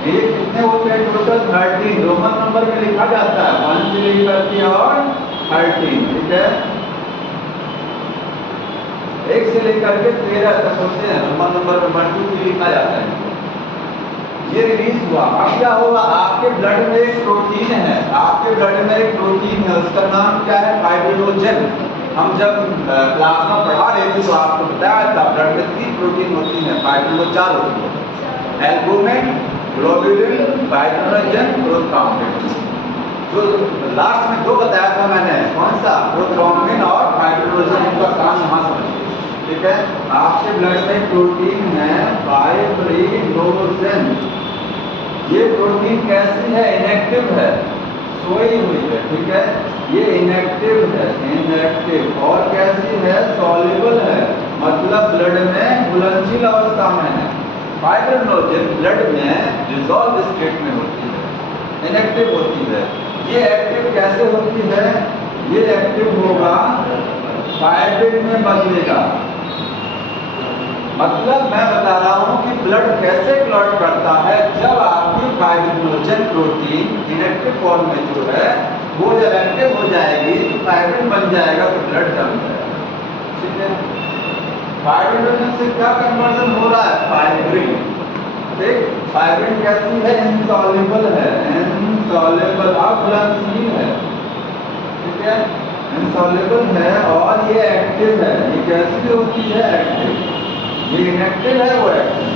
ये कितने होते हैं टोटल, 13, रोमन नंबर में लिखा जाता है 1 से लेकर के और 13। ठीक है, 1 से लेकर के 13 तक होते हैं, रोमन नंबर में 1 2 3 लिखा जाता है। ये रिलीज हुआ, अब क्या होगा, आपके ब्लड में एक प्रोटीन है, आपके ब्लड में एक प्रोटीन है, उसका नाम क्या है, फाइब्रिनोजन। हम जब प्लाज्मा पढ़ा रहे थे तो आपको बताया था ब्लड में 3 प्रोटीन होती हैं, फाइब्रिनोजन 4 होती है, एल्बुमिन, ग्लोब्यूलिन, फाइब्रिनोजन, प्रोथ्रोम्बिन। जो लास्ट में 2 बताया था मैंने, कौन सा, प्रोथ्रोम्बिन और फाइब्रिनोजन, इनका काम यहाँ समझिए। ठीक है, आपके ब्लड में प्रोटीन है फाइब्रिनोजन। ये प्रोटीन कैसी है, इनएक्टिव है, सोई हुई है। ठीक है, ये इनएक्टिव है, इनएक्टिव, और कैसी है, सॉल्युबल है, मतलब ब्लड में घुलनशील अवस्था में है। फाइब्रिनोजन ब्लड में डिसॉल्व स्टेट में होती है, इनएक्टिव होती है। ये एक्टिव कैसे होती है, ये एक्टिव होगा फाइब्रिन में बदलेगा। मतलब मैं बता रहा हूं कि ब्लड कैसे क्लॉट करता है, जब आपकी फाइब्रिनोजन प्रोटीन इनएक्टिव फॉर्म में जो है वो जब एक्टिव हो जाएगी तो फाइब्रिन बन जाएगा, तो ब्लड जम जाएगा। ठीक है, हाइड्रोजन से क्या कन्वर्जन हो रहा है? फाइब्रिन। ठीक, फाइब्रिन कैसी है? इनसॉल्युबल है, इनसॉल्युबल अघुलनशील है। ठीक है, इनसॉल्युबल है और ये एक्टिव है। ये कैसी होती है? एक्टिव। ये इनएक्टिव है, वो एक्टिव।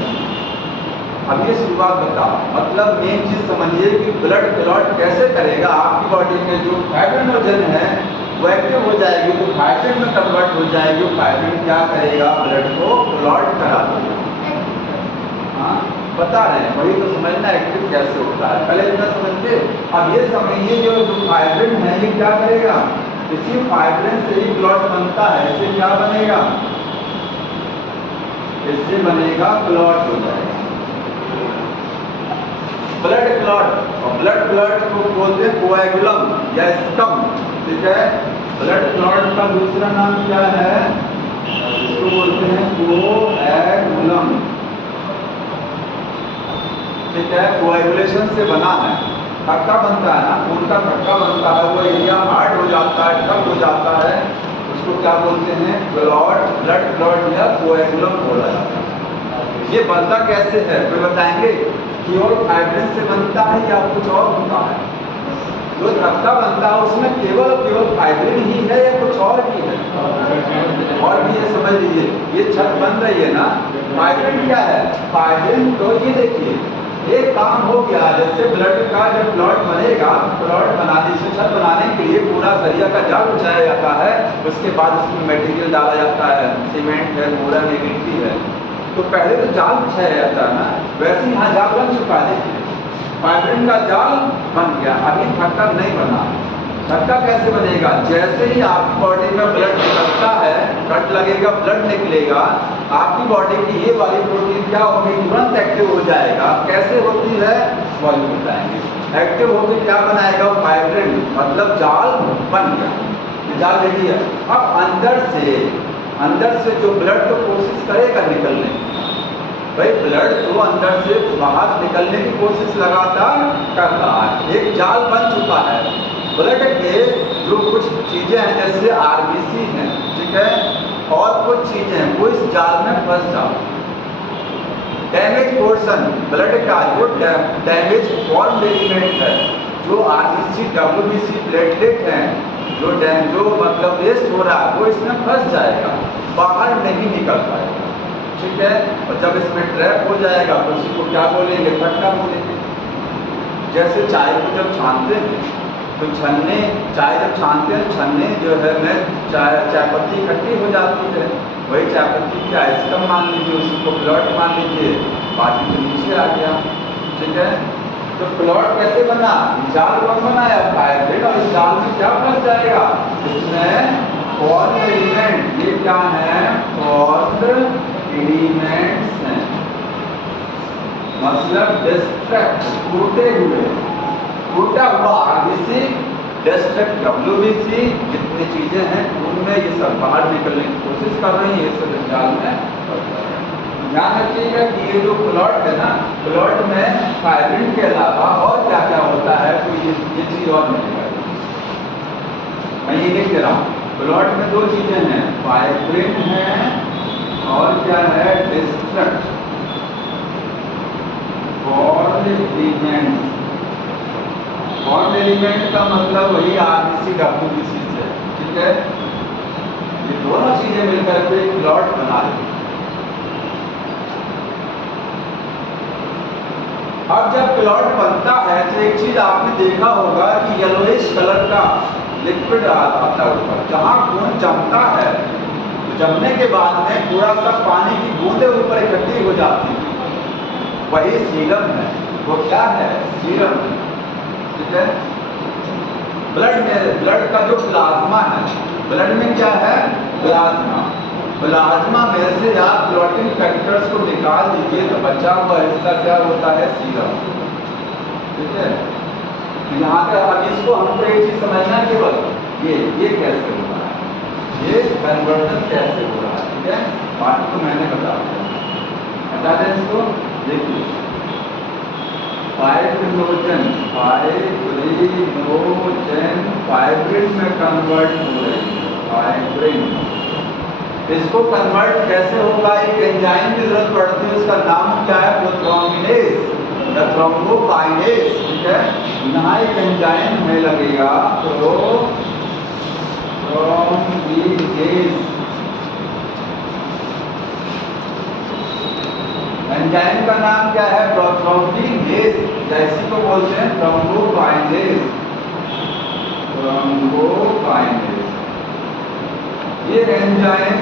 अब ये शुरुआत बताओ, मतलब मेन चीज समझिए कि ब्लड क्लॉट कैसे करेगा। आपकी बॉडी में जो फाइब्रिनोजन है वो एक्टिव हो जाएगी, तो फाइब्रिन में कन्वर्ट हो जाएगी। फाइब्रिन क्या करेगा? ब्लड को क्लॉट करा देगा। हाँ, बता रहे हैं, वही तो समझना एक्टिव कैसे होता है। पहले इतना समझते, अब ये समझिए जो फाइब्रिन है ये क्या करेगा? इसी फाइब्रिन से ही क्लॉट बनता है। इससे क्या बनेगा? इससे बनेगा क्लॉट हो जाएगा, ब्लड क्लॉट। और ब्लड क्लॉट को बोलते हैं कोएगुलम या स्कम। ठीक है, ब्लड क्लॉट का दूसरा नाम क्या है? इसको बोलते हैं कोएगुलम। ठीक है, कोएगुलेशन से बना है। थक्का बनता है ना, खून का थक्का बनता है, वो एरिया हार्ड हो जाता है, ठप हो जाता है, उसको क्या बोलते हैं? क्लॉट, ब्लड क्लॉट या कोएगुलम बोला जाता है। ये बनता कैसे है कोई बताएंगे? केवल फाइब्रिन से बनता है या कुछ और होता है? जो थक्का बनता है उसमें केवल और केवल फाइब्रिन ही है या कुछ और भी है? और भी ये समझ लीजिए, ये छत बन रही है ना, फाइब्रिन क्या है? फाइब्रिन तो ये देखिए एक काम हो गया, जैसे ब्लड का जब क्लॉट बनेगा, क्लॉट बनाने से छत बनाने के लिए पूरा सरिया का जाल बिछाया जाता है, उसके बाद उसमें मटेरियल डाला जाता है, सीमेंट है, मोरन है, गिट्टी है। तो पहले तो जाल बिछाया जाता है ना, वैसे ही यहाँ जाल बन चुका है। फाइब्रिन का जाल बन गया, अभी थक्का नहीं बना। थक्का कैसे बनेगा? जैसे ही आपकी बॉडी में ब्लड निकलता है, कट लगेगा, ब्लड निकलेगा, आपकी बॉडी की ये वाली प्रोटीन क्या होगी? तुरंत एक्टिव हो जाएगा। कैसे होती है? वही बताएंगे। एक्टिव होकर क्या बनाएगा? फाइब्रिन, मतलब जाल बन गया। जाल रेडी है। अब अंदर से जो ब्लड तो कोशिश करेगा निकलने की, भाई ब्लड तो अंदर से बाहर निकलने की कोशिश लगातार कर रहा है। एक जाल बन चुका है। ब्लड के जो कुछ चीजें हैं जैसे आरबीसी हैं, ठीक है, और कुछ चीजें हैं, वो इस जाल में फंस जाओ। डैमेज पोर्शन ब्लड का जो डैमेज फॉर्म एलिमेंट है, जो आरबीसी, डब्ल्यूबीसी, प्लेटलेट हैं, जो मतलब वेस्ट हो रहा है, वो इसमें फंस जाएगा, बाहर नहीं निकल पाएगा। ठीक है, और जब इसमें ट्रैप हो जाएगा तो उसी को क्या बोलेंगे? थक्का बोलेंगे। जैसे चाय को जब छानते हैं तो चाय जब छानते हैं, छन्ने जो है में चाय पत्ती इकट्ठी हो जाती है, वही चाय पत्ती की आइसकम मान लीजिए, उसी को क्लॉट मान लीजिए, बाकी तो नीचे आ गया। ठीक है, तो क्लॉट कैसे बना? जाल कौन बनाया? फाइब्रिन। और इस जाल में क्या फंस जाएगा? इसमें फॉर्म एलिमेंट, ये क्या है? फॉर्म एलिमेंट्स हैं, मतलब डिस्ट्रक्ट, टूटा हुआ आरबीसी, डिस्ट्रक्ट डब्ल्यूबीसी, जितनी चीजें हैं उनमें ये सब बाहर निकलने की कोशिश कर रही है, ये सब जाल में। ध्यान रखिएगा कि ये जो क्लॉट है ना, क्लॉट में फाइब्रिन के अलावा और क्या क्या होता है, तो ये चीज और मिलेगा। मैं ये लिख दे रहा हूँ, क्लॉट में दो चीजें हैं, फाइब्रिन है और क्या है? Destruct bond element. Bond element का मतलब वही आरबीसी, डब्ल्यूबीसी से। ठीक है, ये दोनों चीजें मिलकर के क्लॉट बना रही है। अब जब क्लॉट बनता है तो एक चीज आपने देखा होगा कि येलोइश कलर का लिक्विड आता है ऊपर, जहां खून जमता है तो जमने के बाद में थोड़ा सा पानी की बूंदें ऊपर इकट्ठी हो जाती है, वही सीरम है। वो क्या है? सीरम। ठीक है, ब्लड का जो प्लाज्मा है, ब्लड में क्या है? प्लाज्मा। प्लाज्मा में से आप क्लॉटिंग फैक्टर्स को निकाल दीजिए तो बचा हुआ हिस्सा क्या होता है? सीरम। ठीक है, यहाँ पे अब इसको हमको एक चीज समझना है, केवल ये कैसे हो रहा है, ये कन्वर्जन कैसे हो रहा है। ठीक है, बाकी तो मैंने बता दें इसको। देखिए, फाइब्रिनोजन फाइब्रिन में कन्वर्ट हो रही है, फाइब्रिन। इसको कन्वर्ट कैसे होगा, एक एंजाइम की जरूरत पड़ती है, उसका नाम क्या है, प्रोथ्रोम्बिनेज या थ्रोम्बोकाइनेज, ठीक है। यहाँ एक एंजाइम हमें लगेगा प्रोथ्रोम्बिनेज। एंजाइम का नाम क्या है, प्रोथ्रोम्बिनेज, जैसी को बोलते हैं थ्रोम्बोकाइनेज। थ्रोम्बोकाइनेज ये एंजाइम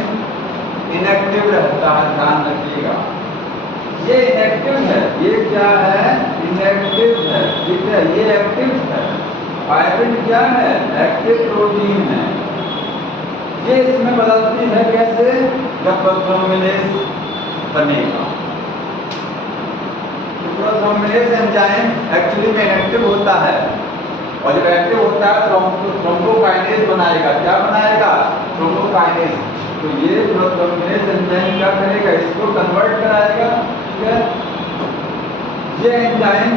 इनएक्टिव रहता है, ध्यान रखिएगा। ये इनएक्टिव है, ये क्या है, इनएक्टिव है, ठीक है। ये एक्टिव है। फाइब्रिन क्या है, एक्टिव प्रोटीन है। ये इसमें बदलती है कैसे, जब प्रोथ्रोम्बिनेज बनेगा। प्रोथ्रोम्बिनेज एंजाइम एक्चुअली में इनएक्टिव होता है, और जब एक्टिव होता है थ्रोम्बोकाइनेज बनाएगा। क्या बनाएगा, थ्रोम्बोकाइनेज। तो ये प्रोथ्रोम्बिनेज एंजाइम क्या करेगा, इसको कन्वर्ट कराएगा, ठीक है। ये एंजाइम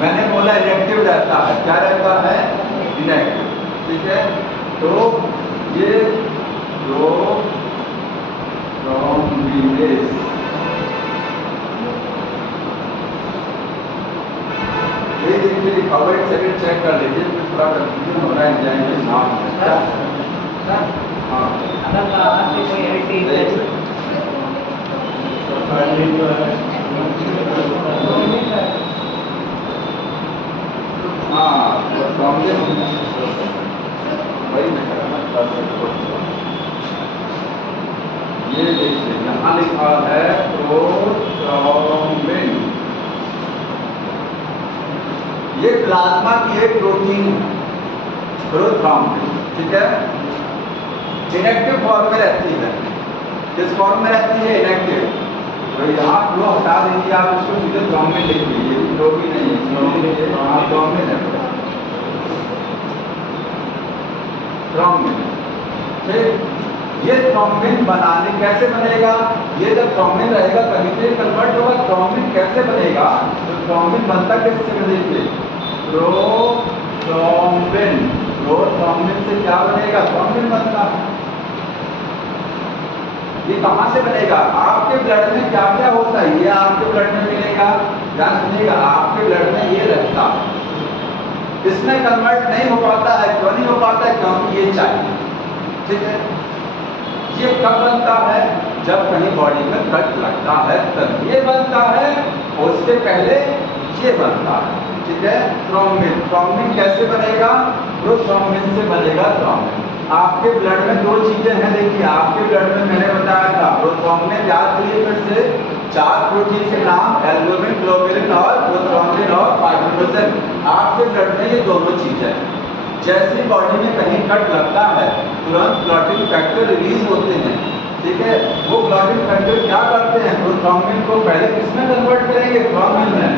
मैंने बोला इनएक्टिव रहता है, क्या रहता है, इनएक्टिव, ठीक है। तो ये प्रोथ्रोम्बिनेज ये देखिए कवर सेकंड चेक कर लीजिए, तो थोड़ा कंफ्यूजन हो रहा है एंजाइम के नाम में। हाँ, अगर बाहर से कोई एंटी हाँ, वही मैं कह रहा था। ये देखिए यहाँ लिखा है प्रोथ्रोम्बिन, ये प्लाज्मा की एक प्रोटीन प्रोथ्रोम्बिन, ठीक है। इनएक्टिव फॉर्म में रहती है। किस फॉर्म में रहती है, इनएक्टिव। तो यहाँ फ्लो हटा दीजिए, आप इसको सीधे थ्रोम्बिन लिख लीजिए, फ्लो भी नहीं है, थ्रोम्बिन है। थ्रोम्बिन, ठीक। ये थ्रोम्बिन बनाने कैसे बनेगा, ये जब थ्रोम्बिन रहेगा तभी तो ये कन्वर्ट होगा। थ्रोम्बिन कैसे बनेगा, तो थ्रोम्बिन बनता किससे, देखिए प्रोथ्रोम्बिन। प्रोथ्रोम्बिन से क्या बनेगा, थ्रोम्बिन बनता है। ये कहाँ से बनेगा, आपके ब्लड में क्या क्या होता है, ये आपके ब्लड में मिलेगा। ध्यान सुनिएगा, आपके ब्लड में ये रहता है, इसमें कन्वर्ट नहीं हो पाता है। क्यों नहीं हो पाता है, क्योंकि ये चाहिए, ठीक है। ये कब बनता है, जब कहीं बॉडी में कट लगता है तब ये बनता है, और उसके पहले ये बनता है, ठीक है। थ्रोम्बिन, थ्रोम्बिन कैसे बनेगा, प्रोथ्रोम्बिन से बनेगा थ्रोम्बिन। आपके ब्लड में दो चीजें हैं, देखिए आपके ब्लड में मैंने बताया था प्रोथ्रोम्बिन, याद करिए फिर से, 4 प्रोटीन के नाम, एल्बुमिन, ग्लोबुलिन और प्रोथ्रोम्बिन और फाइब्रिनोजेन। आपके ब्लड में ये दोनों चीजें हैं। जैसे बॉडी में कहीं कट लगता है तुरंत क्लॉटिंग फैक्टर रिलीज होते हैं, ठीक है। वो क्लॉटिंग फैक्टर क्या करते हैं, प्रोथ्रोम्बिन को पहले किसमें कन्वर्ट करेंगे, थ्रोम्बिन में।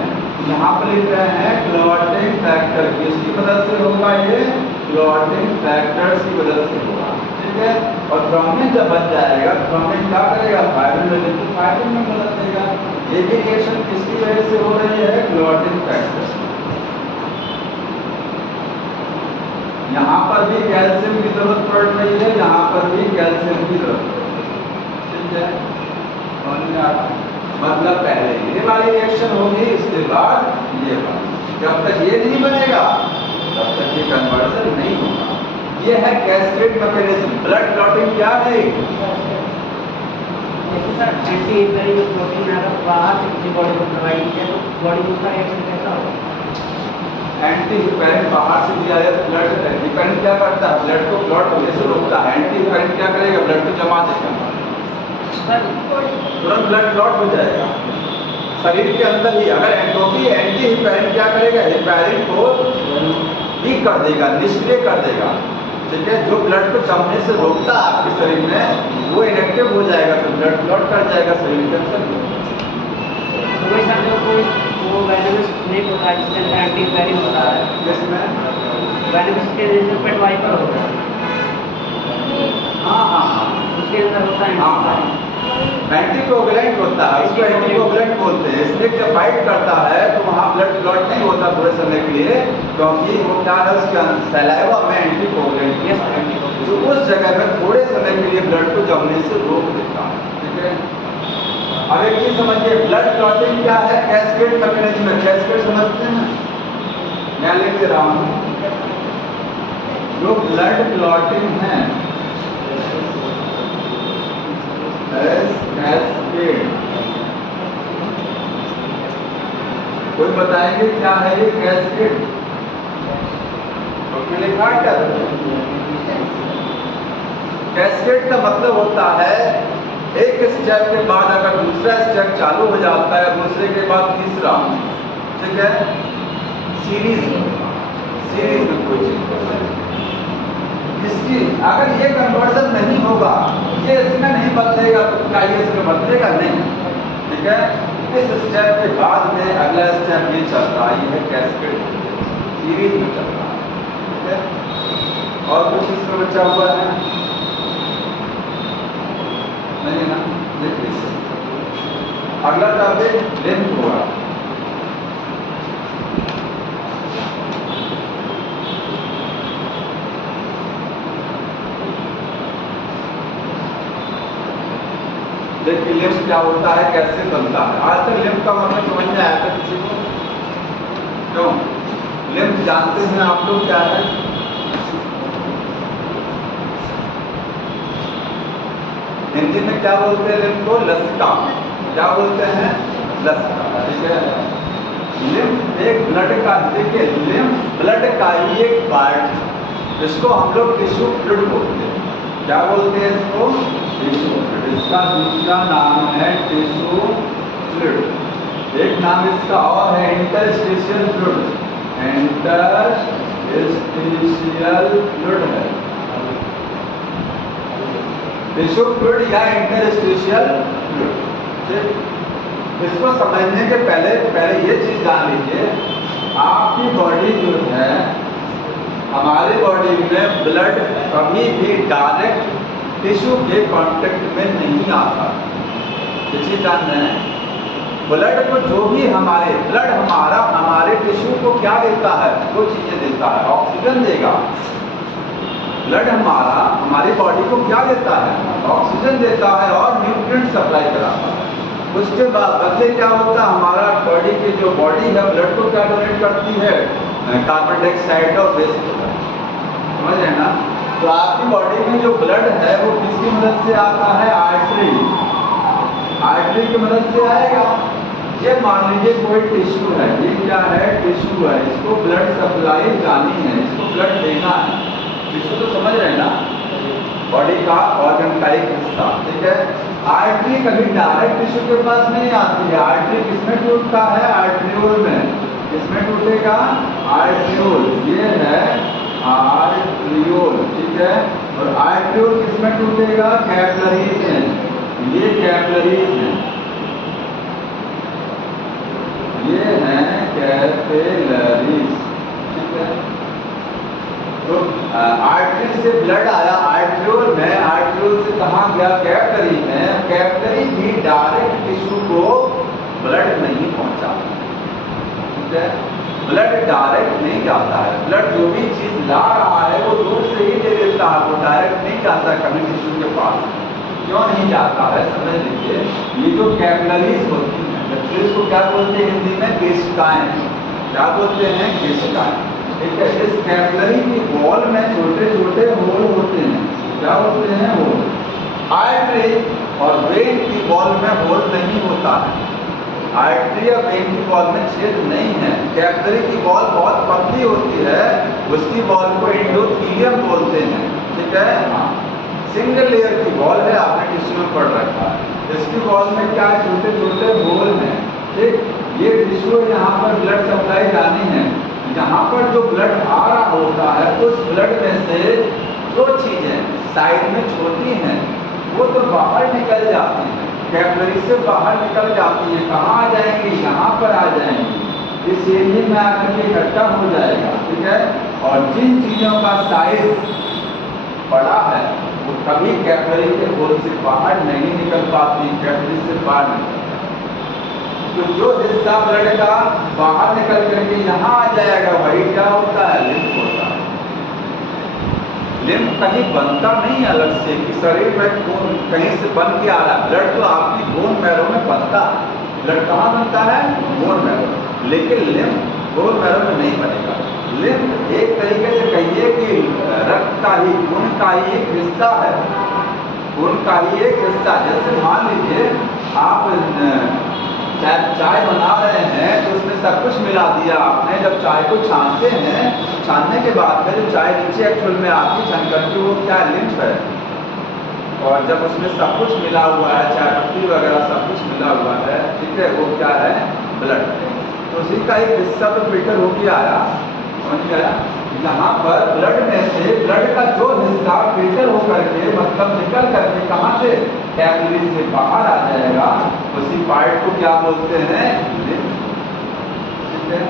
यहाँ पर लिख रहे हैं क्लॉटिंग फैक्टर, किसकी मदद से होगा, ये क्लॉटिंग फैक्टर्स की मदद से होगा, ठीक है। और थ्रोम्बिन जब बन जाएगा, थ्रोम्बिन क्या करेगा, फाइब्रिनोजेन को फाइब्रिन में बदल देगा। ये भी रिएक्शन किसकी वजह से हो रही है, क्लॉटिंग फैक्टर। यहाँ पर भी कैल्शियम की जरूरत पड़ रही है, यहाँ पर भी कैल्शियम की जरूरत पड़ रही है, ठीक है। मतलब पहले ये वाली रिएक्शन होगी, इसके बाद ये वाली। जब तक ये नहीं बनेगा तब तक ये कन्वर्जन नहीं होगा। ये है कैस्केड मैकेनिज्म। ब्लड क्लॉटिंग क्या है, जैसे सर एंटी इंफ्लेमेटरी प्रोटीन अगर बाहर से किसी बॉडी को प्रोवाइड किया तो बॉडी में उसका रिएक्शन कैसा होगा। एंटी हिस्टैमिन बाहर से दिया जाए, ब्लड हिस्टैमिन क्या करता है, ब्लड को क्लॉट होने से रोकता है। एंटी हिस्टैमिन क्या करेगा, ब्लड को जमा देगा, तुरंत ब्लड क्लॉट हो जाएगा शरीर के अंदर ही। अगर क्योंकि एंटी हिस्टैमिन क्या करेगा, हिस्टैमिन को वीक कर देगा, निष्क्रिय कर देगा, ठीक है। जो ब्लड को जमने से रोकता है आपके शरीर में, वो इनएक्टिव हो जाएगा, तो ब्लड क्लॉट कर जाएगा शरीर के अंदर। वो वेनमस स्नेक होता है जिसके अंदर एंटी हिस्टैमिन होता है, जिसमें वेनमस के अंदर पेट वाइपर होता है, हाँ, उसके अंदर होता है एंटीकोगुलेंट होता है, उसको एंटीकोगुलेंट बोलते हैं। इसलिए जब फाइट करता है तो वहाँ ब्लड क्लॉट नहीं होता थोड़े समय के लिए, क्योंकि वो क्या है, उसके सलाइवा में एंटीकोगुलेंट जो उस जगह में थोड़े समय के लिए ब्लड को जमने से रोक देता है। ठीक है, अब एक चीज समझिए, ब्लड क्लॉटिंग क्या है? कैस्केड मैकेनिज्म है। कैस्केड समझते हैं? मैं लिख दे रहा हूं, जो ब्लड क्लॉटिंग है कैस्केड, कोई बताएंगे क्या है ये कैस्केड? उसमें लिखा है क्या? कैस्केड का मतलब होता है एक स्टेप के बाद अगर दूसरा स्टेप चालू हो जाता है, दूसरे के बाद तीसरा, ठीक है, सीरीज में कोई चीज इसकी अगर ये कन्वर्जन नहीं होगा, ये इसमें नहीं बदलेगा तो क्या ये इसमें बदलेगा? नहीं। ठीक है, इस स्टेप के बाद में अगला स्टेप ये चलता है, ये है कैस्केड, सीरीज में चलता है। ठीक है, और कुछ इसमें बचा हुआ है नहीं ना? देखिए अगला टॉपिक लिम्फ हुआ। देखिए लिम्फ क्या होता है, कैसे बनता है। आज तक लिम्फ का मतलब समझ में आया था किसी को? क्यों? लिम्फ जानते हैं आप लोग क्या है? हिंदी में क्या बोलते हैं लिम्फ को? लसिका। क्या बोलते हैं? लसिका। ठीक है, लिम्फ एक ब्लड का, देखिए लिम्फ ब्लड का ही एक पार्ट है, इसको हम लोग टिश्यू फ्लूइड बोलते हैं। क्या बोलते हैं इसको? Tissue fluid. इसका दूसरा नाम है टिश्यू फ्लूइड। एक नाम इसका और है इंटरस्टिशियल फ्लूइड। इंटरस्टिशियल फ्लूइड है टिश्यू फ्लूइड या इंटरस्टिशियल फ्लूइड। इसको समझने के पहले ये चीज जान लीजिए, आपकी बॉडी जो है, हमारी बॉडी में ब्लड कभी भी डायरेक्ट टिश्यू के कांटेक्ट में नहीं आता। ये चीज जान रहे हैं? ब्लड को जो भी ब्लड हमारे टिश्यू को क्या देता है? दो चीजें देता है। ऑक्सीजन देगा, ब्लड हमारी बॉडी को क्या देता है? ऑक्सीजन देता है और न्यूट्रिएंट सप्लाई कराता है। उसके बाद बदले क्या होता है? हमारा बॉडी की जो बॉडी है ब्लड को क्या डोनेट करती है? कार्बन डाइऑक्साइड और वेस्ट। समझ रहे ना? तो आपकी बॉडी में जो ब्लड है वो किसकी मदद से आता है? आर्टरी की मदद से आएगा। ये मान लीजिए कोई टिश्यू है, ये क्या है? टिश्यू है, इसको ब्लड सप्लाई जानी है, इसको ब्लड देना है। टिश्यू तो समझ रहे हैं ना, बॉडी का ऑर्गन का एक हिस्सा। ठीक है, आर्टरी कभी डायरेक्ट टिश्यू के पास नहीं आती है। आर्टरी किसमें टूटता है? आर्ट्रियोल में। किसमें टूटेगा? आर्ट्रियोल। ये है आर्ट्रियोल। ठीक है, और आर्ट्रियोल किसमें टूटेगा? कैपिलरीज में। ये कैपिलरीज है, ये है कैपिलरीज। ठीक है, तो आर्टरी से ब्लड आया आर्ट्रियोल में, आर्ट्रियोल से कहाँ गया? कैपिलरी में। कैपिलरी भी डायरेक्ट टिश्यू को ब्लड नहीं पहुंचा। ठीक है, ब्लड डायरेक्ट नहीं जाता है। ब्लड जो भी चीज ला रहा है वो दूर से ही दे देता है, वो डायरेक्ट नहीं जाता है कभी टिश्यू के पास। क्यों नहीं जाता है? समझ लीजिए, ये जो कैपिलरीज होती है, इसको क्या बोलते हैं हिंदी में? केशिकाएं। क्या बोलते हैं? केशिकाएं। ठीक है, इस कैपिलरी की वॉल में छोटे छोटे होल होते हैं। क्या होते हैं? होल। आर्टरी और वेन की वॉल में होल नहीं होता है। आर्टरी और वेन की वॉल में छेद नहीं है। कैपिलरी की वॉल बहुत पतली होती है, उसकी वॉल को एंडोथेलियम बोलते हैं। ठीक है, हाँ, सिंगल लेयर की वॉल है, आपने टिश्यू में पढ़ रखा है। इसकी वॉल में क्या छोटे छोटे होल हैं। ठीक, ये टिश्यू यहाँ पर ब्लड सप्लाई जानी है, यहाँ पर जो ब्लड आ रहा होता है उस ब्लड में से जो चीजें साइड में छोटी हैं वो तो बाहर निकल जाती हैं, कैपिलरी से बाहर निकल जाती हैं। कहाँ आ जाएंगी? यहाँ पर आ जाएंगी, इस एरिया में आकर के इकट्ठा हो जाएगा। ठीक है, और जिन चीजों का साइज बड़ा है वो कभी कैपिलरी के होल से बाहर नहीं निकल पाती, कैपिलरी से बाहर निकल। तो जो हिस्सा ब्लड का बाहर निकल करके यहाँ आ जाएगा वही क्या होता है? लिम्फ होता है। लिम्फ कहीं बनता नहीं है अलग से कि शरीर में खून कहीं से बन के आ रहा है। ब्लड तो आपकी बोन मैरो में बनता है। ब्लड कहाँ बनता है? Bone marrow. लेकिन लिम्फ बोन मैरो में नहीं बनेगा। लिम्फ एक तरीके से कहिए कि रक्त का ही, खून का ही एक हिस्सा है। खून का ही एक हिस्सा। जैसे मान लीजिए आप चाय बना रहे हैं तो उसमें सब कुछ मिला दिया आपने। जब चाय को छानते हैं, छानने के बाद में जो चाय नीचे एक्चुअल में आपकी छन करके वो क्या लिम्फ है। और जब उसमें सब कुछ मिला हुआ है, चाय पत्ती वगैरह सब कुछ मिला हुआ है, ठीक है, वो क्या है? ब्लड। तो उसी का एक हिस्सा तो फिल्टर होके आया, समझ गया? यहाँ पर ब्लड में से ब्लड का जो हिस्सा फिल्टर होकर के मतलब निकल करके कहाँ से? कैपिलरी से बाहर आ जाएगा, उसी पार्ट को क्या बोलते हैं? लिम्फ। ठीक है,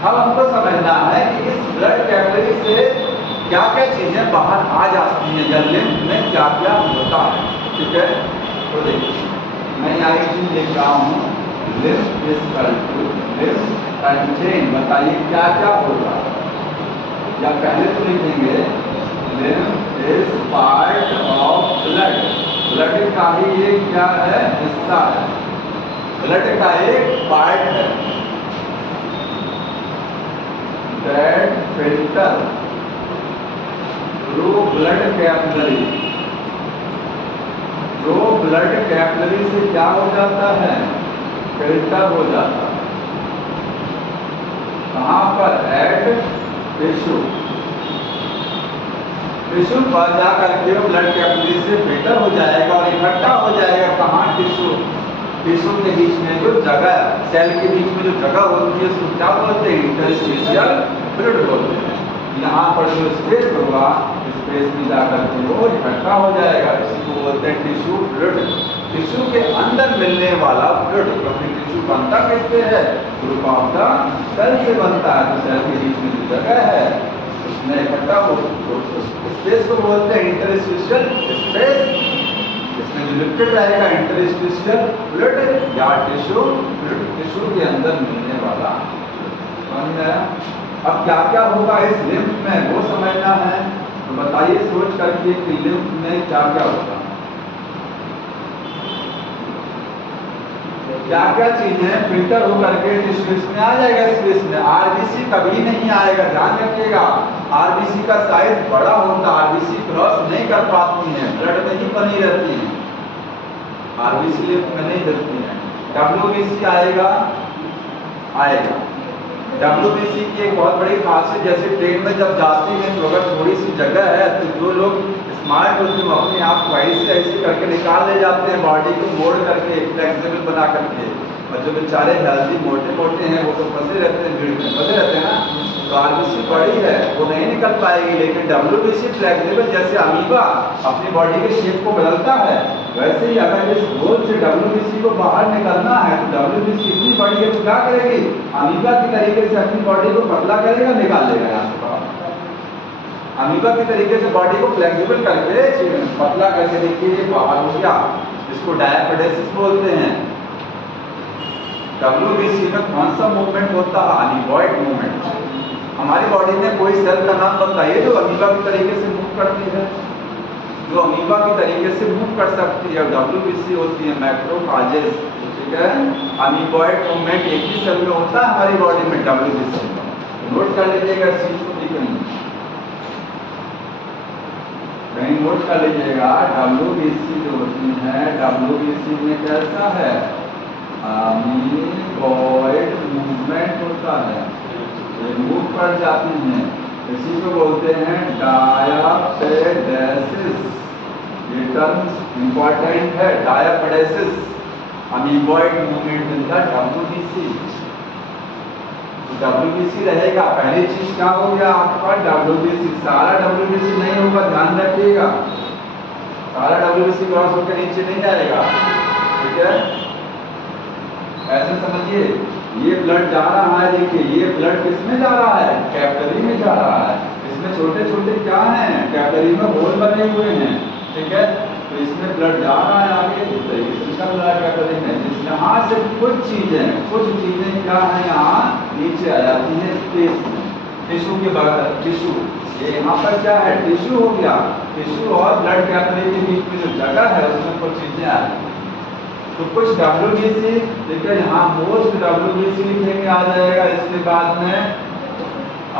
अब हमको समझना है कि इस ब्लड कैपिलरी से क्या क्या चीजें बाहर आ जाती हैं या लिम्फ में क्या क्या होता है। ठीक है, तो देखिए मैं यहाँ एक चीज लिख रहा हूँ, लिम्फ इज लिम्फ कंटेन, बताइए क्या क्या होगा। या पहले तो लिखेंगे lymph is part of blood. Blood का ही एक क्या है? हिस्सा है। ब्लड का एक पार्ट है। That filter through blood capillary, जो ब्लड कैपिलरी से क्या हो जाता है? फिल्टर हो जाता है। कहाँ पर? Eight tissue. टिश्यू पर जा करके वो ब्लड कैपिलरी से फिल्टर हो जाएगा और इकट्ठा हो जाएगा कहाँ? टिश्यू। टिश्यू के बीच में जो जगह, सेल के बीच में जो जगह होती है उसको क्या बोलते हैं? इंटरस्टिशियल फ्लूइड बोलते हैं। यहाँ पर जो स्पेस होगा, स्पेस में जाकर के वो इकट्ठा हो जाएगा, इसी को बोलते हैं टिश्यू फ्लूइड। टिश्यू के अंदर मिलने वाला फ्लूइड, क्योंकि टिश्यू बनता किससे है? ग्रुप ऑफ द सेल से बनता है। तो सेल के बीच में जो जगह है उसमें इकट्ठा हो, स्पेस को बोलते हैं इंटरस्टिशियल स्पेस। इसमें जो लिक्विड रहेगा इंटरस्टिशियल फ्लूइड या टिश्यू फ्लूइड, टिश्यू के अंदर मिलने वाला। समझ में आया? अब क्या क्या होगा इस लिम्फ में वो समझना है। तो बताइए सोच करके कि लिम्फ में क्या क्या होगा, क्या क्या चीजें फिल्टर होकर के टिश्यूज में आ जाएगा, स्पेस में। आरबीसी कभी नहीं आएगा, ध्यान रखिएगा। आरबीसी का साइज बड़ा होता है, आरबीसी क्रॉस नहीं कर पाती हैं, ब्लड में ही बनी रहती हैं, आरबीसी लिम्फ में नहीं रहती हैं। डब्ल्यूबीसी आएगा, आएगा। डब्ल्यूबीसी की एक बहुत बड़ी खासियत, जैसे ट्रेन में जब जाते हैं तो अगर थोड़ी सी जगह है तो जो लोग स्मार्ट होते हैं अपने आप को ऐसे ऐसे करके निकाल ले जाते हैं, बॉडी को मोड़ करके फ्लेक्सिबल बना करके। और जो बेचारे हेल्दी मोटे मोटे हैं वो तो फंसे रहते हैं, भीड़ में फंसे रहते हैं ना। तो आरबीसी बड़ी है वो नहीं निकल पाएगी, लेकिन डब्ल्यूबीसी फ्लेक्सिबल, जैसे अमीबा अपनी बॉडी के शेप को बदलता है, वैसे ही अगर इस गोल से डब्ल्यूबीसी को बाहर निकलना है तो डब्ल्यूबीसी इतनी बड़ी है तो क्या करेगी? अमीबा की तरीके से अपनी बॉडी को पतला करेगा, निकाल लेगा यहाँ से बाहर। अमीबा की तरीके से बॉडी को फ्लेक्सिबल करके पतला करके देखिए बाहर हो गया, इसको डायापेडेसिस बोलते हैं। डब्ल्यूबीसी में कौन सा मूवमेंट होता है? Amoeboid movement. हमारी बॉडी में कोई सेल का नाम बताइए जो अमीबा की तरीके से मूव करती है, जो अमीबा की तरीके से मूव कर सकती है। डब्ल्यूबीसी होती है मैक्रोफेजेस। ठीक है, अमीबॉइड मूवमेंट एक ही सेल में होता है हमारी बॉडी में, डब्ल्यूबीसी। नोट कर लीजिएगा इस चीज को, कहीं नोट कर लीजिएगा। डब्ल्यूबीसी जो होती है, डब्ल्यूबीसी में कैसा है? अमीबॉइड मूवमेंट होता है, ये मूव कर जाती हैं, इसी को बोलते हैं डायापेडेसिस। ये टर्म इंपॉर्टेंट है, डायापेडेसिस, amoeboid movement in the WBC. WBC रहेगा, पहली चीज क्या हो गया आपका? डब्ल्यूबीसी। सारा डब्ल्यूबीसी नहीं होगा, ध्यान रखिएगा, सारा डब्ल्यूबीसी क्रॉस होकर नीचे नहीं जाएगा। ठीक है, ऐसे समझिए, ये ब्लड जा रहा है, देखिए ये ब्लड किसमें जा रहा है? कैपिलरी में जा रहा है। इसमें छोटे छोटे क्या हैं? कैपिलरी में होल बने हुए हैं। ठीक है, तो इसमें ब्लड जा रहा है आगे, इस तरीके से चल रहा है कैपिलरी में। यहाँ से कुछ चीजें क्या है? यहाँ नीचे आ जाती है स्पेस में। टिश्यू के बगल टिश्यू, ये यहाँ पर क्या है टिश्यू हो गया, टिश्यू और ब्लड कैपिलरी के बीच में जो जगह है उसमें कुछ चीजें आ रही। तो कुछ WBC, देखिए यहाँ मोस्ट WBC लिखेंगे आ जाएगा, इसके बाद में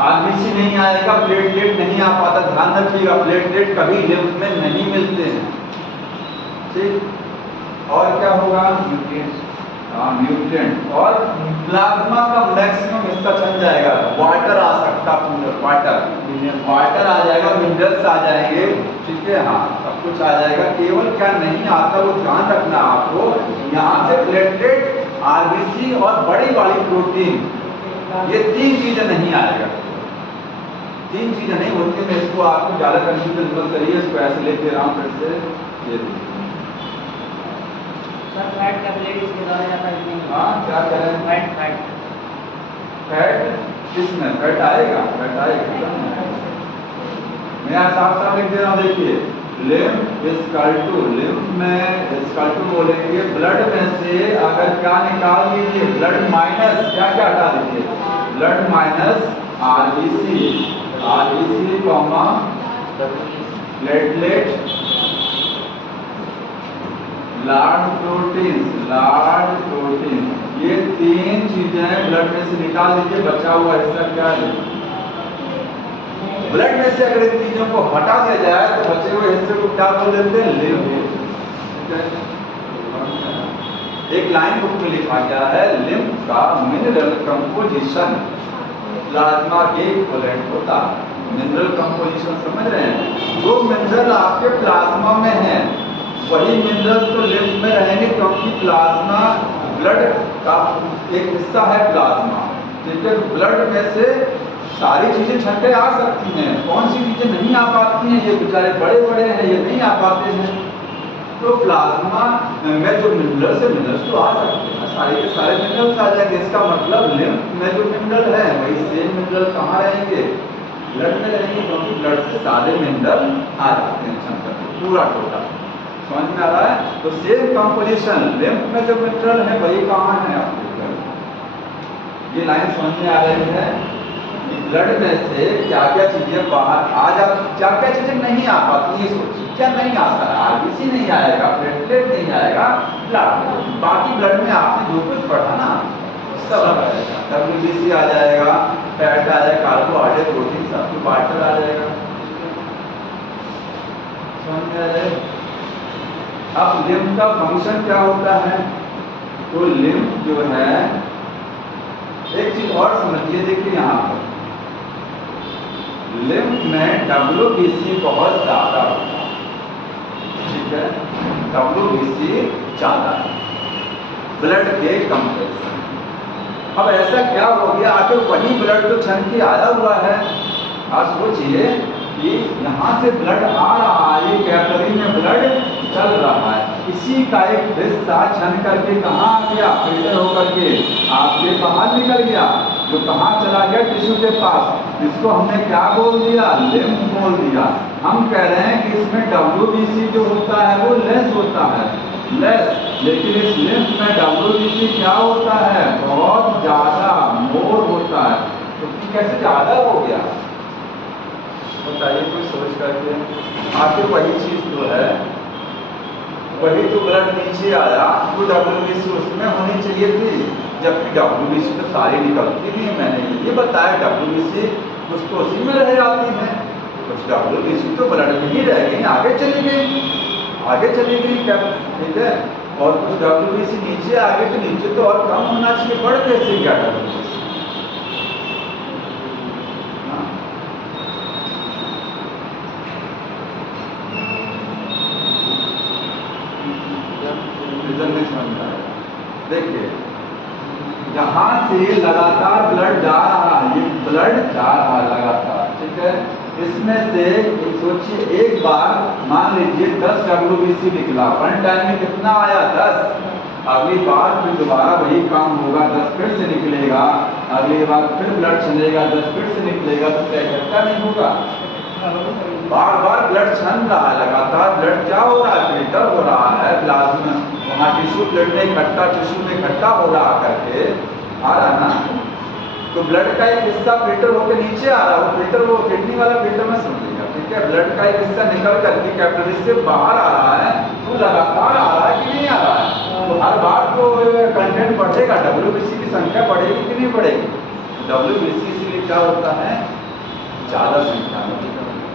RBC नहीं आएगा, प्लेटलेट नहीं आ पाता, ध्यान रखिएगा प्लेटलेट कभी लिम्फ में नहीं मिलते हैं, ठीक। और क्या होगा न्यूट्रिएंट, और प्लाज्मा का मैक्सिमम हिस्सा चल जाएगा, वाटर आ सकता पूरा, वाटर आ जाएगा, मिनरल्स आ जाएंगे, ठीक है, हाँ सब कुछ आ जाएगा। केवल क्या नहीं आता वो ध्यान रखना आपको, यहाँ से प्लेटलेट, RBC और बड़ी वाली प्रोटीन, ये 3 चीजें नहीं आएगा, 3 चीजें नहीं होती। मैं इसको आपको ज्यादा कंफ्यूजन मत करिए, इसको ऐसे लेके रहा हूँ फिर से ये सर फैट कैपिलरी इसके द्वारा जाता है नहीं? हाँ क्या करें, फैट किसमें फैट आएगा, फैट आएगा, मैं यहाँ साफ साफ लिख दे रहा हूँ, देखिए लिम्फ इक्वल टू, लिम्फ में इक्वल टू बोलेंगे ब्लड में से अगर क्या निकाल दीजिए, ब्लड माइनस क्या क्या हटा दीजिए, blood minus RBC comma platelet large protein, ये 3 चीजें ब्लड में से निकाल दीजिए, बचा हुआ हिस्सा क्या है, ब्लड में से अगर इन चीजों को हटा दिया जाए तो बचे हुए हिस्से को क्या बोल देते हैं, लिम्फ। एक लाइन बुक में लिखा गया है लिम्फ का मिनरल कंपोजिशन प्लाज्मा के इक्विवेलेंट होता है, मिनरल कंपोजिशन समझ रहे हैं, जो मिनरल आपके प्लाज्मा में है वही मिनरल्स तो लिम्फ में रहेंगे, क्योंकि प्लाज्मा ब्लड का एक हिस्सा है प्लाज्मा, ठीक है। ब्लड में से सारी चीजें छंटे आ सकती हैं, कौन सी चीजें नहीं आ पाती हैं, ये बेचारे बड़े बड़े हैं ये नहीं आ पाते हैं, तो प्लाज्मा में जो मिनरल्स है, मिनरल्स तो आ सकते हैं, सारे के सारे मिनरल्स आ जाएंगे, इसका मतलब लिम्फ में जो मिनरल है वही सेम मिनरल कहाँ रहेंगे, ब्लड में रहेंगे, क्योंकि ब्लड से सारे मिनरल आ जाते हैं छंटे पूरा टोटल, समझ में आ रहा है। तो सेम कंपोजिशन लिम्फ में जो मिनरल है वही कहाँ है आपको, ये लाइन समझ में आ रही है कि ब्लड में से क्या क्या चीजें बाहर आ जाती, क्या क्या चीजें नहीं आ पाती, ये सोचिए क्या नहीं आता है, RBC नहीं आएगा, प्लेटलेट नहीं आएगा, ब्लड, बाकी ब्लड में आपने जो कुछ पढ़ा ना सब आ जाएगा, WBC आ जाएगा, फैट आ जाएगा, कार्बोहाइड्रेट, प्रोटीन, सब कुछ वाटर आ जाएगा, समझ में आ जाएगा। अब लिम्फ का फंक्शन क्या होता है, तो लिम्फ जो है, एक चीज और समझिए, देखिए यहाँ पर लिम्फ में WBC बहुत ज्यादा होता है, ठीक है, WBC ज्यादा है ब्लड के कंपेरिजन। अब ऐसा क्या हो गया, आखिर वही ब्लड तो छन के आया हुआ है, आप सोचिए कि यहाँ से ब्लड आ रहा है, कैपिलरी में ब्लड चल रहा है, इसी का एक हिस्सा छन करके कहाँ आ गया, फिल्टर होकर के आपके बाहर निकल गया, जो कहाँ चला गया, टिश्यू के पास, इसको हमने क्या बोल दिया, लिम्फ बोल दिया। हम कह रहे हैं कि इसमें WBC जो होता है वो लेस होता है, लेस, लेकिन इस लिम्फ में WBC क्या होता है, बहुत ज्यादा, मोर होता है। तो कैसे ज्यादा हो गया बताइए कोई सोच करके, आखिर वही चीज तो है, वही तो ब्लड नीचे आया, तो WBC उसमें होनी चाहिए थी, जबकि WBC तो सारी निकलती नहीं, मैंने ये बताया WBC कुछ तो उसी में रह जाती है, कुछ WBC तो ब्लड में ही रह गई, आगे चली गई क्या, ठीक है, और कुछ WBC नीचे आ गए, तो नीचे तो और कम होना चाहिए, बढ़ कैसे गया WBC, नहीं समझ में आएगा। देखिए यहाँ से लगातार ब्लड जा रहा है, ये ब्लड जा रहा है लगातार, ठीक है, इसमें से सोचिए एक बार मान लीजिए 10 WBC निकला, वन टाइम में कितना आया 10, अगली बार फिर दोबारा वही काम होगा, 10 फिर से निकलेगा, अगली बार फिर ब्लड चलेगा, 10 फिर से निकलेगा, तो क्या इकट्ठा नहीं होगा, बार बार ब्लड छन रहा है, लगातार ब्लड क्या हो रहा है, फिल्टर हो रहा है, प्लाज्मा वहाँ टिश्यू ब्लड में इकट्ठा, टिश्यू में इकट्ठा हो रहा करके आ रहा ना, तो ब्लड का एक हिस्सा फिल्टर होकर नीचे आ रहा है, वो फिल्टर वो किडनी वाला फिल्टर में समझेगा, ठीक है। ब्लड का एक हिस्सा निकल करके कैपिलरी से बाहर आ रहा है, तो लगातार आ रहा है कि नहीं आ रहा है, तो हर बार तो कंटेंट बढ़ेगा, WBC की संख्या बढ़ेगी कि नहीं बढ़ेगी। WBC इसलिए क्या होता है, ज़्यादा संख्या में,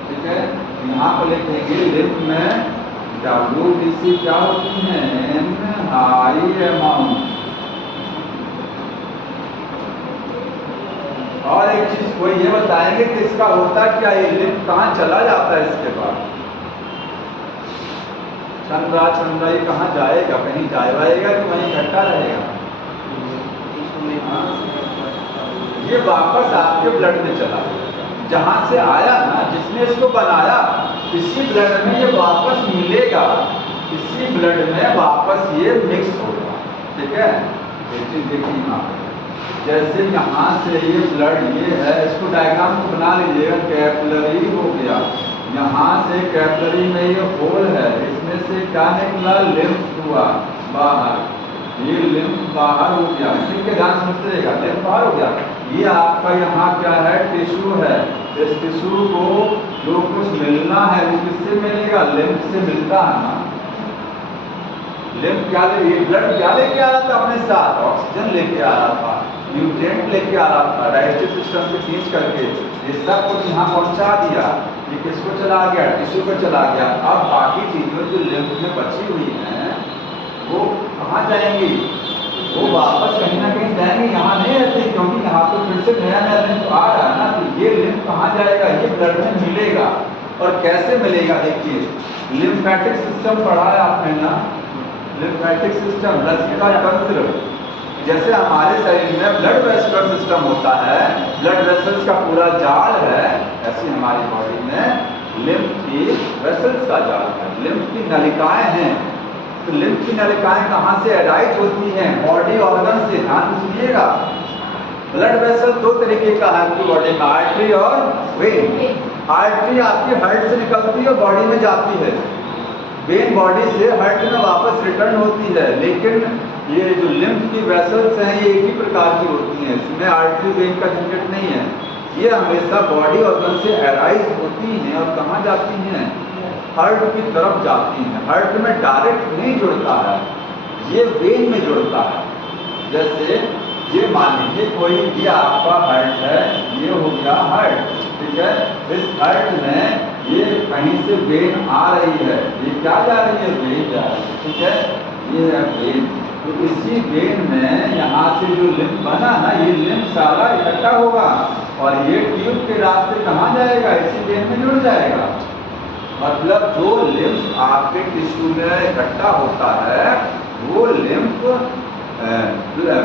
ठीक है। यहाँ पर लिखेंगे लिम्फ में WBC क्या होती है, हाई अमाउंट। और एक चीज वो ये बताएंगे कि इसका होता क्या है, लिम्फ कहाँ चला जाता है इसके बाद, चंद्रा ये कहाँ जाएगा, कहीं जाएगा कि वहीं इकट्ठा रहेगा। ये वापस आपके ब्लड में चला जहाँ से आया ना, जिसने इसको बनाया, इसी ब्लड में ये वापस मिलेगा, इसी ब्लड में वापस ये मिक्स होगा, ठीक है। देखिए यहाँ जैसे यहाँ से ये ब्लड ये है, इसको डायग्राम को बना लीजिएगा, कैपिलरी हो गया, यहाँ से कैपिलरी में ये होल है, इसमें से क्या निकला, लिम्फ हुआ बाहर, ये लिम्फ बाहर हो गया, ठीक है, ध्यान समझते रहेगा, लिम्फ बाहर हो गया। ये आपका यहाँ क्या है, टिश्यू है, इस टिश्यू को जो कुछ मिलना है वो किससे मिलेगा, लिम्फ से मिलता है ना। लिम्फ क्या ले, ब्लड क्या लेके आ रहा था अपने साथ, ऑक्सीजन लेके आ रहा था, न्यूट्रिएंट लेके आ रहा था, डाइजेस्टिव सिस्टम से खींच करके ये सब कुछ यहाँ पहुँचा दिया, ये किसको चला गया, टिश्यू को चला गया। अब बाकी चीज़ें जो लिम्फ में बची हुई हैं वो कहाँ जाएंगी, वो वापस कहीं ना कहीं जाएंगे, यहाँ नहीं रहती, क्योंकि यहाँ तो फिर से नया नया लिम्फ आ रहा है ना, तो ये लिम्फ कहाँ जाएगा, ये ब्लड में मिलेगा। और कैसे मिलेगा, देखिए लिम्फेटिक सिस्टम पढ़ा है आपने ना, लिम्फेटिक सिस्टम, लसिका तंत्र, जैसे हमारे शरीर में ब्लड वेस्कुलर सिस्टम होता है, ब्लड वेसल्स का पूरा जाल है, ऐसी हमारी बॉडी में लिम्फ की वेसल्स का जाल है, लिम्फ की नलिकाएं हैं। तो लिम्फ की नलिकाएं कहाँ से एराइज होती हैं, बॉडी ऑर्गन से, ध्यान सुनिएगा। ब्लड वेसल दो तरीके का है आपकी बॉडी में, आर्टरी और वेन। आर्टरी आपकी हार्ट से निकलती है, बॉडी में जाती है, वेन बॉडी से हार्ट में वापस रिटर्न होती है। लेकिन ये जो लिम्फ की वेसल्स हैं ये एक ही प्रकार की होती हैं, इसमें आर्टरी वेन का झंझट नहीं है, ये हमेशा बॉडी ऑर्गन से एराइज होती हैं और कहाँ जाती हैं, हार्ट की तरफ जाती हैं। हार्ट में डायरेक्ट नहीं जुड़ता है, ये वेन में जुड़ता है। जैसे ये मान लीजिए कोई, ये आपका हार्ट है, ये हो गया हार्ट, ठीक है। इस हार्ट में ये कहीं से वेन आ रही है, ये क्या जा रही है, वेन जा रही है, ठीक है, ये है वेन। तो इसी वेन में यहाँ से जो लिम्फ बना ना, ये लिम्फ सारा इकट्ठा होगा और ये ट्यूब के रास्ते कहाँ जाएगा, इसी वेन में जुड़ जाएगा। मतलब जो लिम्फ आपके टिश्यू में इकट्ठा होता है वो लिम्फ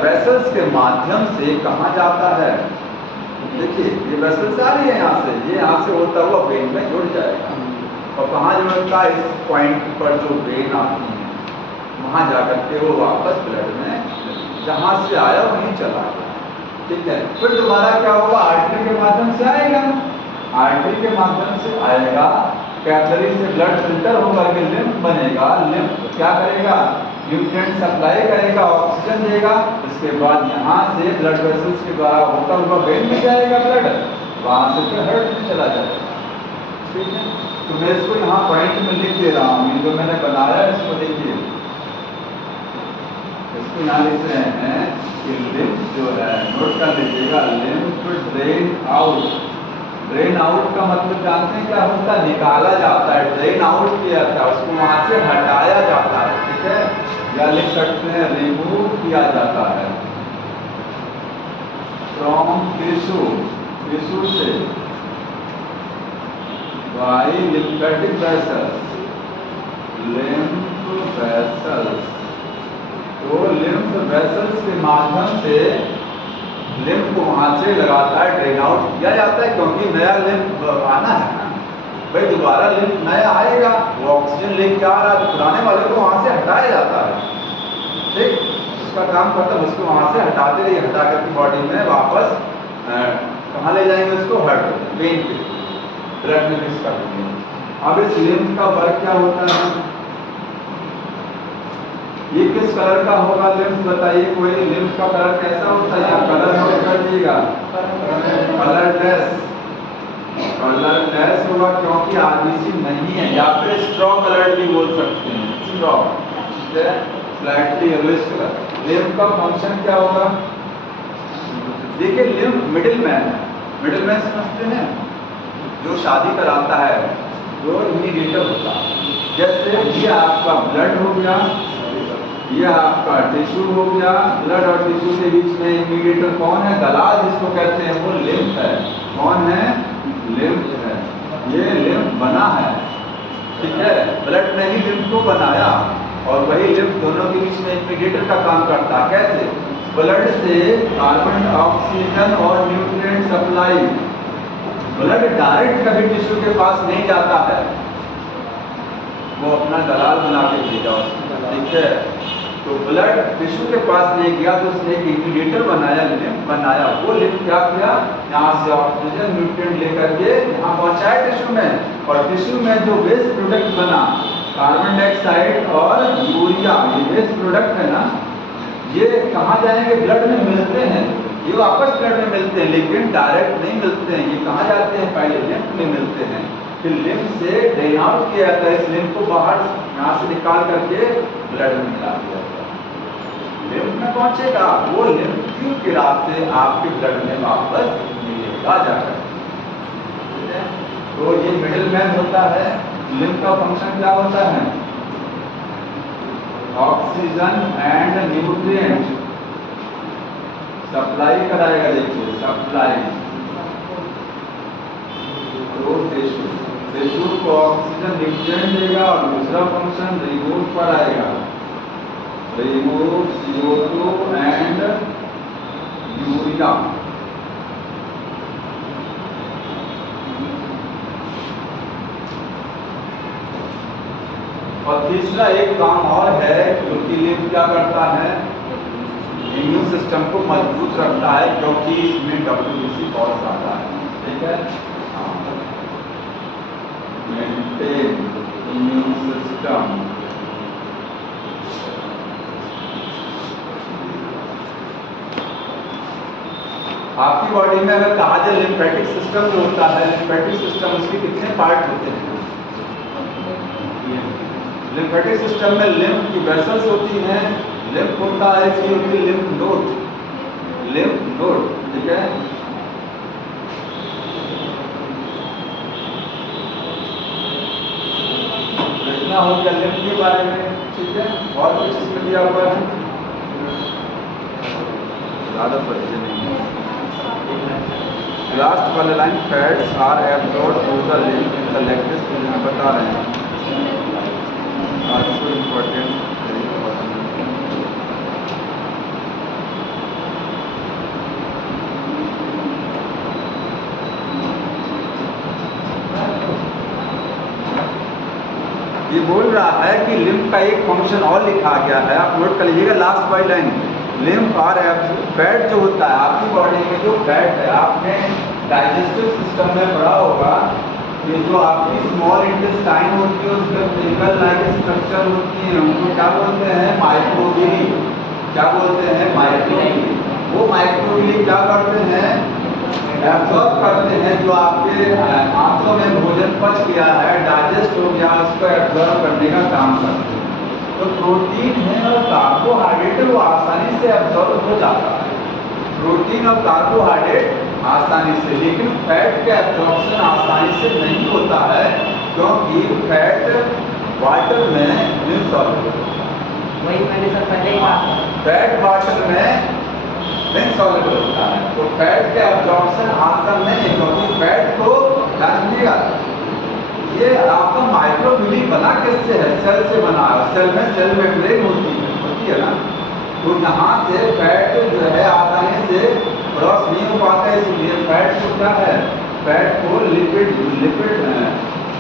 वेसल्स के माध्यम से कहाँ जाता है, देखिए ये वेसल्स आ रही है यहाँ से, ये यहाँ से होता हुआ वेन में जुड़ जाएगा और कहाँ जुड़ता है, इस पॉइंट पर जो वेन आती है वहाँ जाकर के वो वापस ब्लड में जहाँ से आया वहीं चला गया, ठीक है। फिर दोबारा क्या होगा, आर्टरी के माध्यम से आएगा, आर्टरी के माध्यम से आएगा, कैपिलरी से ब्लड फिल्टर होकर के लिम्फ बनेगा, लिम्फ क्या करेगा, न्यूट्रिएंट सप्लाई करेगा, ऑक्सीजन देगा, इसके बाद यहाँ से ब्लड वेसल्स के द्वारा होता हुआ वेन में जाएगा ब्लड, वहाँ से फिर हार्ट में चला जाएगा, ठीक है। तो मैं इसको यहाँ पॉइंट में लिख दे रहा हूँ, जो मैंने बनाया इसको देखिए, इसको यहाँ लिख रहे हैं कि लिम्फ जो है, नोट कर लीजिएगा, lymph drain out. Drain out का मतलब जानते हैं क्या होता है, निकाला जाता है, ड्रेन आउट किया जाता है, उसको वहाँ से हटाया जाता है, ठीक है, या लिख सकते हैं रिमूव किया जाता है फ्रॉम टिश्यू, टिश्यू से by lymphatic vessels, lymph vessels. तो लिम्फ वेसल्स के माध्यम से लिम्फ को वहाँ से लगातार ड्रेन आउट किया जाता है, क्योंकि नया लिम्फ आना है ना भाई, दोबारा लिम्फ नया आएगा, वो ऑक्सीजन लेके आ रहा है, तो पुराने वाले को वहाँ से हटाया जाता है, ठीक, उसका काम खत्म, उसको वहाँ से हटाते रहिए, हटा करके बॉडी में वापस कहाँ ले जाएंगे उसको, हार्ट वेन पे ब्लड में मिक्स कर देंगे। अब इस लिम्फ का वर्क क्या होता है, ये किस कलर का होगा लिम्फ बताइए, कोई लिम्फ का कलर कैसा होता है, यहाँ कलर नोट कर दीजिएगा, कलरलेस होगा क्योंकि आरबीसी नहीं है, या फिर स्ट्रॉ कलर भी बोल सकते हैं, स्ट्रॉ, ठीक है, स्लाइटली येलोइश कलर। लिम्फ का फंक्शन क्या होगा? देखिए लिम्फ मिडिलमैन समझते हैं, जो शादी कराता है, जो मीडिएटर होता है। जैसे ये आपका ब्लड हो गया, ये आपका टिश्यू हो गया, ब्लड और टिश्यू के बीच में मीडिएटर कौन है? दलाल जिसको कहते हैं, वो लिम्फ है। कौन है? लिम्फ है। ये लिम्फ बना है, ठीक है, ब्लड ने ही लिम्फ को बनाया, और वही लिम्फ दोनों के बीच में मीडिएटर का काम करता है। कैसे? ब्लड से कार्बन, ऑक्सीजन और न्यूट्रिएंट सप्लाई, ब्लड डायरेक्ट कभी टिश्यू के पास नहीं जाता है, वो अपना दलाल बना के भेजा, ठीक है। तो ब्लड टिश्यू के पास नहीं गया तो उसने एक इंटीग्रेटर बनाया, लिम्फ बनाया। वो लिम्फ क्या किया? यहाँ से ऑक्सीजन न्यूट्रिएंट लेकर के यहाँ पहुँचाया टिश्यू में, और टिश्यू में जो वेस्ट प्रोडक्ट बना, कार्बन डाइऑक्साइड और यूरिया, ये वेस्ट प्रोडक्ट है ना, ये कहाँ जाएंगे? ब्लड में मिलते हैं, ये वापस ब्लड में मिलते हैं, लेकिन डायरेक्ट नहीं मिलते हैं। ये कहाँ जाते हैं? पहले लिम्फ में मिलते हैं, फिर लिम्फ से ड्रेन आउट किया जाता है, इस लिम्फ को बाहर यहाँ से निकाल करके ब्लड में मिला दिया जाता है। लिम्फ में पहुंचेगा, वो लिम्फ ट्यूब के रास्ते आपके ब्लड में वापस मिलेगा जाकर, ठीक है। तो ये मिडिलमैन होता है। लिम्फ का फंक्शन क्या होता है? ऑक्सीजन एंड न्यूट्रिएंट सप्लाई कराएगा। देखिए सप्लाई तो टिश्यू को ऑक्सीजन न्यूट्रिएंट देगा, और दूसरा फंक्शन रिमूव पर आएगा, रिमूव CO2 एंड यूरिया। और तीसरा एक काम और है, क्योंकि लिम्फ क्या करता है? इम्यून सिस्टम को मजबूत रखता है, क्योंकि इसमें WBC बहुत ज्यादा है, ठीक है। मेंटेन इम्यून सिस्टम, आपकी बॉडी में अगर कहा जाए लिम्फेटिक सिस्टम जो होता है, लिम्फेटिक सिस्टम उसके कितने पार्ट होते हैं? लिम्फेटिक सिस्टम में लिम्फ की वेसल्स होती हैं, लिम्फ होता है, इसकी होती है लिम्फ नोड, ठीक है। इतना हो गया लिम्फ के बारे में, ठीक है। और कुछ इसमें दिया हुआ है? ज़्यादा परिचय नहीं है। लास्ट वाले line, fats are absorbed through the lymph in the legs, बता रहे हैं। Also important, very important. ये बोल रहा है कि लिम्फ का एक फंक्शन और लिखा गया है, आप नोट कर लीजिएगा लास्ट वाली लाइन। लिम्फ और फैट जो होता है आपकी बॉडी में, जो फैट है, आपने डाइजेस्टिव सिस्टम में पढ़ा होगा, ये जो आपकी स्मॉल इंटेस्टाइन होती है, उसमें फिंगर लाइक स्ट्रक्चर होती है, उनको क्या बोलते हैं? माइक्रोविली। क्या बोलते हैं? माइक्रोविली। वो माइक्रोविली क्या करते हैं? एब्जॉर्ब करते हैं, जो आपके आंतों में भोजन पच गया है, डाइजेस्ट हो गया, उसको एब्जॉर्ब करने का काम करते हैं। तो प्रोटीन है और कार्बोहाइड्रेट वो आसानी से एब्जॉर्ब हो जाता है, प्रोटीन और कार्बोहाइड्रेट आसानी से, लेकिन फैट का एब्जॉर्प्शन आसानी से नहीं होता है, क्योंकि फैट वाटर में इनसॉल्युबल होता है। वही मैंने सर पहले ही कहा, फैट वाटर में इनसॉल्युबल होता है, तो फैट का एब्जॉर्प्शन आसान नहीं है, क्योंकि फैट को ध्यान दीजिएगा, ये आपका माइक्रोविली बना किससे है? सेल से बना है। सेल मेम्ब्रेन होती है ना, तो यहाँ से फैट जो है आसानी से क्रॉस नहीं हो पाता है, इसलिए फैट को क्या है? फैट को लिपिड लिम्फ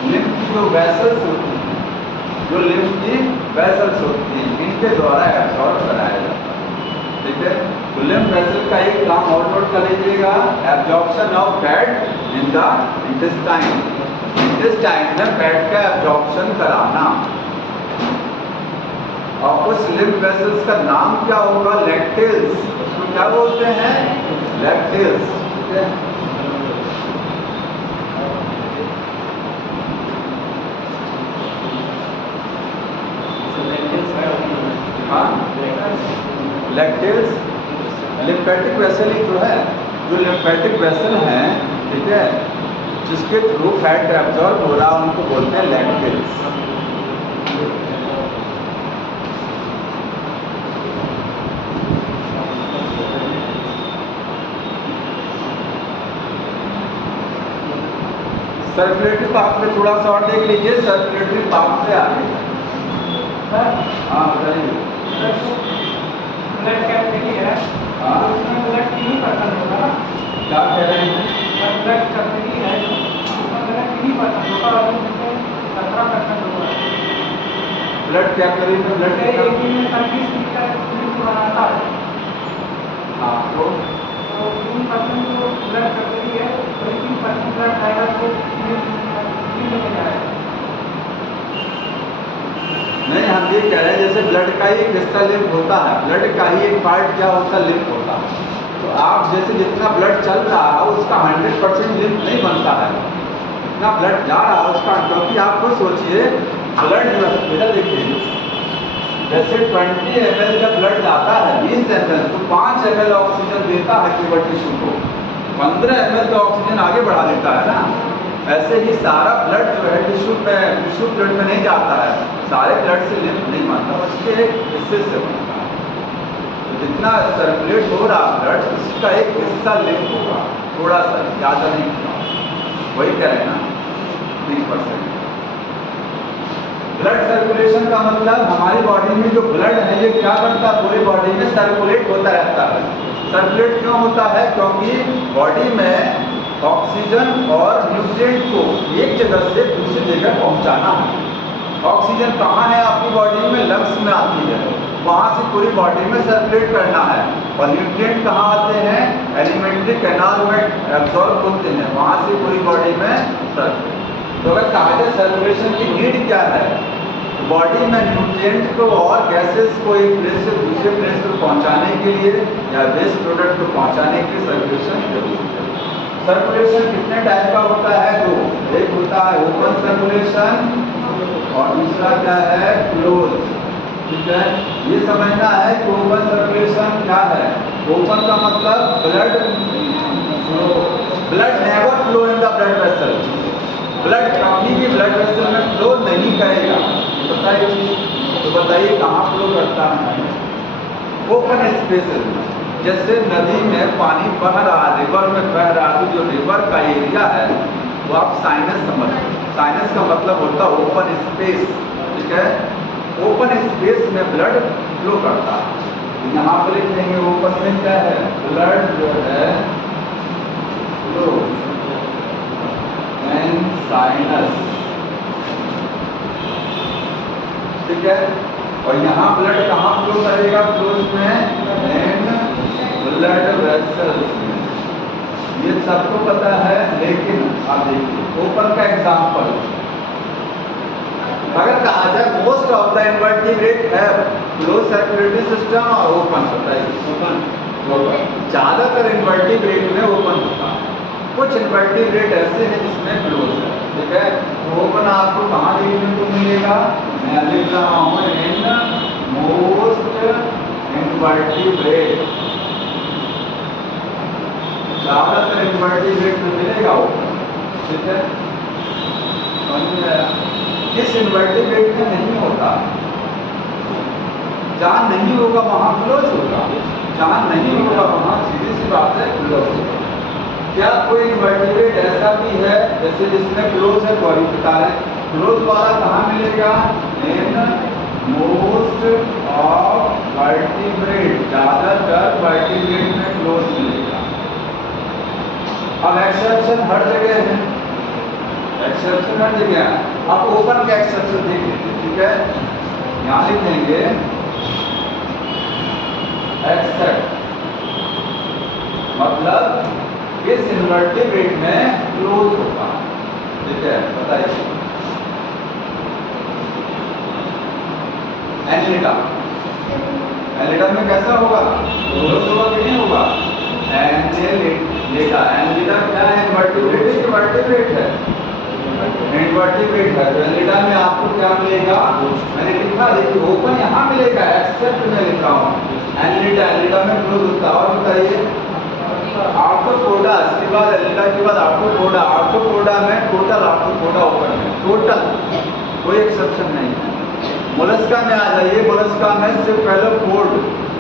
की जो वेसल्स होती हैं, इनके द्वारा एब्सॉर्ब कराया जाता है, ठीक है। तो लिम्फ वेसल का एक काम और नोट कर लीजिएगा, absorption of fat in the intestine में फैट का एब्जॉर्प्शन कराना। और उस लिम्फ वेसल्स का नाम क्या होगा? लैक्टेल्स। उसको क्या बोलते हैं? लैक्टेल्स, ठीक जो लिम्फेटिक वेसल हैं, ठीक है, जिसके थ्रू फैट एब्जॉर्ब हो रहा है, उनको बोलते हैं लैक्टिल्स। सर्कुलेटरी पाथवे थोड़ा सा और देख लीजिए, सर्कुलेटरी पाथवे आगे। हाँ बताइए। ब्लड कैप देखिए है, हाँ उसमें ब्लड 3% होगा ना, क्या कह रहे हैं? ब्लड कैपेसिटी है उसमें ब्लड 3% होगा और उसमें 17% होगा। ब्लड कैपिलरी में ब्लड जैसे एक दिन में 30 लीटर खून बनाता है, हाँ तो 3% जो ब्लड कैपेसिटी है, 3% ब्लड आएगा तो कितने में जाएगा? नहीं, हम ये कह रहे हैं जैसे ब्लड का ही एक हिस्सा लिम्फ होता है, ब्लड का ही एक पार्ट क्या होता है, लिम्फ होता है। तो आप जैसे जितना ब्लड चल रहा है उसका 100% लिम्फ नहीं बनता है, जितना ब्लड जा रहा है उसका, क्योंकि आप खुद सोचिए ब्लड जो है, इधर देखिए, जैसे 20 ml का ब्लड जाता है 20 ml, तो 5 ml ऑक्सीजन देता है केवल टिश्यू को, 15 ml का ऑक्सीजन आगे बढ़ा देता है ना। ऐसे ही सारा ब्लड जो है टिश्यू ब्लड में नहीं जाता है, सारे ब्लड से लिम्फ नहीं बनता, उसके एक हिस्से से बनता है। तो जितना सर्कुलेट हो रहा ब्लड, उसका एक हिस्सा लिम्फ होगा, थोड़ा सा, ज़्यादा नहीं होगा। वही कह रहे हैं ना, 3%। ब्लड सर्कुलेशन का मतलब हमारी बॉडी में जो ब्लड है ये क्या करता है, पूरी बॉडी में सर्कुलेट होता रहता है। सर्कुलेट क्यों होता है? क्योंकि बॉडी में ऑक्सीजन और न्यूट्रिएंट को एक जगह से दूसरी जगह पहुंचाना है। ऑक्सीजन कहाँ है आपकी बॉडी में? लंग्स में आती है, वहाँ से पूरी बॉडी में सर्कुलेट करना है। और न्यूट्रिएंट कहाँ आते हैं? एलिमेंट्री कैनाल में एब्जॉर्ब होते हैं, वहाँ से पूरी बॉडी में सर्कुलेट। तो अगर कहा जाए सर्कुलेशन की नीड क्या है, तो बॉडी में न्यूट्रिएंट को और गैसेस को एक प्लेस से दूसरे प्लेस पर पहुंचाने के लिए या वेस्ट प्रोडक्ट को पहुंचाने के लिए सर्कुलेशन जरूरी है। सर्कुलेशन कितने टाइप का होता है? दो, एक होता है ओपन सर्कुलेशन और दूसरा क्या है? क्लोज। ठीक है, ये समझना है कि ओपन सर्कुलेशन क्या है। ओपन का मतलब blood never flow in the blood vessel, blood कभी भी ब्लड वेसल में फ्लो नहीं करेगा। बताइए, तो बताइए कहाँ फ्लो करता है? ओपन स्पेसेस में। जैसे नदी में पानी बह रहा है, रिवर में बह रहा है, तो जो रिवर का एरिया है वो आप साइनस समझते। साइनस का मतलब होता है ओपन स्पेस। ठीक है, ओपन स्पेस में ब्लड फ्लो करता है। यहाँ पर लिखेंगे ओपन में क्या है? ब्लड जो है फ्लो एंड साइनस। ठीक है, और यहाँ ब्लड कहाँ फ्लो करेगा? क्लोज में एंड ब्लड वेसल्स में। ये सबको पता है, लेकिन आप देखिए ओपन का एग्जांपल, अगर कहा जाए मोस्ट ऑफ द इनवर्टिब्रेट है क्लोज सर्कुलेटरी सिस्टम और ओपन होता है। ओपन ज्यादातर इनवर्टिब्रेट में ओपन होता है, कुछ इनवर्टिब्रेट ऐसे हैं जिसमें क्लोज है। ठीक है, तो ओपन आपको कहाँ देखने को मिलेगा? मैं लिख रहा हूँ इन मोस्ट इनवर्टिब्रेट, ज्यादातर इनवर्टिब्रेट में मिलेगा ओपन। ठीक है, किस इनवर्टिब्रेट में नहीं होता? जहाँ नहीं होगा वहाँ क्लोज होगा, जहाँ नहीं होगा वहाँ सीधी सी बात है क्लोज होगा। क्या कोई इनवर्टिब्रेट ऐसा भी है जैसे जिसमें क्लोज है? तो अभी बता रहे, क्लोज वाला कहाँ मिलेगा? इन मोस्ट ऑफ वर्टिब्रेट, ज्यादातर वर्टिब्रेट में क्लोज मिलेगा। अब एक्सेप्शन हर जगह है, एक्सेप्शन हर जगह है। अब ओपन का एक्सेप्शन देख लीजिए। ठीक है, यहाँ लिखेंगे एक्सेप्ट, मतलब इस इनवर्टिब्रेट में क्लोज होगा। ठीक है, बताइए एनिलिडा, एनिलिडा में कैसा होगा? क्लोज होगा कि नहीं होगा? एनिलिडा, एनिलिडा क्या है? इनवर्टिब्रेट है, वर्टिब्रेट है, इनवर्टिब्रेट है। तो एनिलिडा में आपको क्या मिलेगा? मैंने लिखा, देखिए ओपन यहाँ मिलेगा, एक्सेप्ट में लिखा हूँ एनिलिडा, एनिलिडा में क्लोज होता है। और बताइए आर्थ्रोपोडा, इसके बाद एलिडा के बाद आर्थ्रोपोडा। आर्थ्रोपोडा में टोटल आर्थ्रोपोडा ओपन है, टोटल, कोई एक्सेप्शन नहीं है। मोलस्का में आ जाइए, मोलस्का में सिफेलोपोड,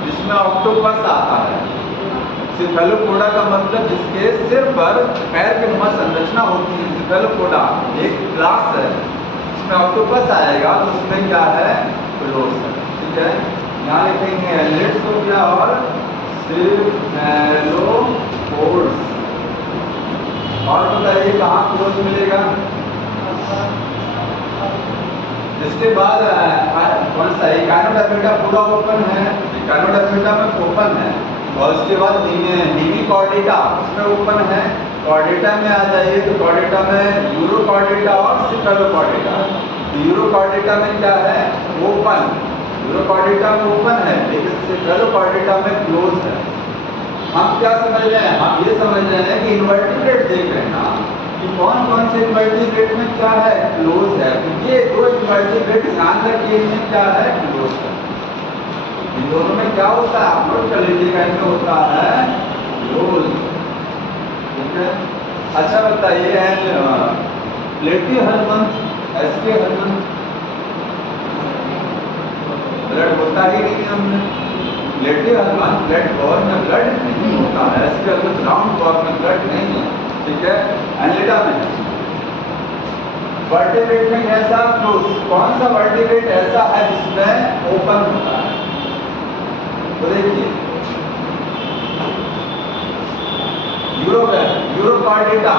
जिसमें ऑक्टोपस आता है। सिफेलोपोडा का मतलब जिसके सिर पर पैर के नुमा संरचना होती है, सिफेलोपोडा एक क्लास है। इसमें ऑक्टोपस आएगा तो उसमें क्या है, क्लोज है, ठीक है। यहाँ लिखेंगे एलिड्स हो गया और सिफेलोपोड्स। और बताइए कहाँ क्लोज मिलेगा। इसके बाद कौन सा, इकाइनोडर्मिटा पूरा ओपन है, इकाइनोडर्मिटा में ओपन है। और उसके बाद हेमिकॉर्डेटा उसमें ओपन है। कॉर्डेटा में आ जाइए तो कॉर्डेटा में यूरोकॉर्डेटा और सिफेलोकॉर्डेटा। यूरोकॉर्डेटा में क्या है, ओपन, यूरोकॉर्डेटा में ओपन है, लेकिन सिफेलोकॉर्डेटा में क्लोज है। हम क्या समझ रहे हैं, हम ये समझ रहे हैं कि इन्वर्टिब्रेट देख रहे हैं ना, कि कौन कौन से इन्वर्टिब्रेट में क्या है, क्लोज है। ये दो इन्वर्टिब्रेट ध्यान रखिए, इनमें क्या है, क्लोज है। इन दोनों में क्या होता है, आप नोट कर लीजिएगा, इनमें होता है क्लोज, ठीक है। अच्छा बताइए, प्लेटीहेलमिन्थ, एसके हेलमिन्थ ब्लड होता ही नहीं है हमने। प्लेटीहेलमिन्थ ब्लड फॉर्म में ब्लड नहीं होता है, एसके हेलमिन्थ राउंड फॉर्म में ब्लड नहीं है, ठीक है। एलिडा में वर्टिब्रेट में कैसा, क्लोज। कौन सा वर्टिब्रेट ऐसा है जिसमें ओपन होता है, तो देखिए यूरोकॉर्डेटा,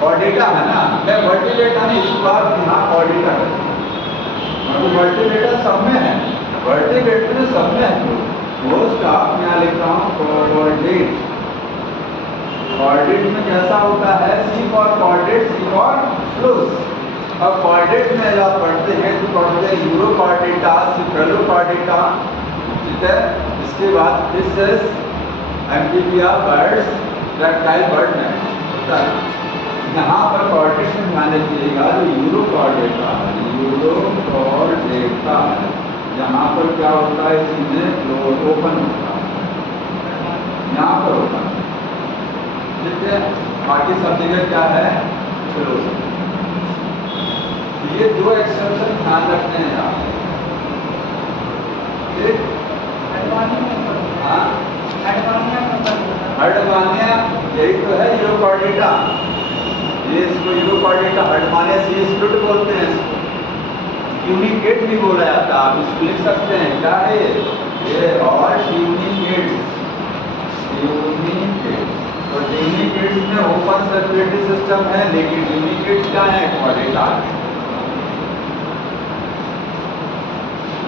कॉर्डेटा है ना, मैं वर्टिब्रेटा नहीं, इस बार यहाँ कॉर्डेटा है, वर्टिब्रेटा सब में है, वर्टिब्रेट में सब में है। मोस्ट आप यहाँ लिखता हूँ कॉर्डेट। कॉर्डेट में कैसा होता है, सी फॉर कॉर्डेट, सी फॉर फ्लूस। अब कॉर्डेट में जब आप पढ़ते हैं तो पढ़ते हैं यूरोकॉर्डेटा, सिफेलोकॉर्डेटा, ठीक है। इसके बाद fishes, amphibia, birds, reptile, bird में होता है। यहाँ पर कॉर्डेट में ध्यान रखिएगा, जो यूरोकॉर्डेटा है, यूरोकॉर्डेटा है, यहाँ पर क्या होता है, इसमें ओपन होता है, यहाँ पर होता है, ठीक है। बाकी सब जगह क्या है, क्लोज। ये दो एक्सेप्शन ध्यान रखते हैं आप, ठीक। हर्डमानिया यही तो है यूरोकॉर्डेटा, ये इसको यूरोकॉर्डेटा हर्डमानिया से स्प्लिट बोलते हैं, इसको ट्यूनिकेट भी बोला जाता है। आप इसको लिख सकते हैं, क्या है ये और ट्यूनिकेट, ट्यूनिकेट। तो ट्यूनिकेट में ओपन सर्कुलेटरी सिस्टम है, लेकिन ट्यूनिकेट क्या है, कॉर्डेटा।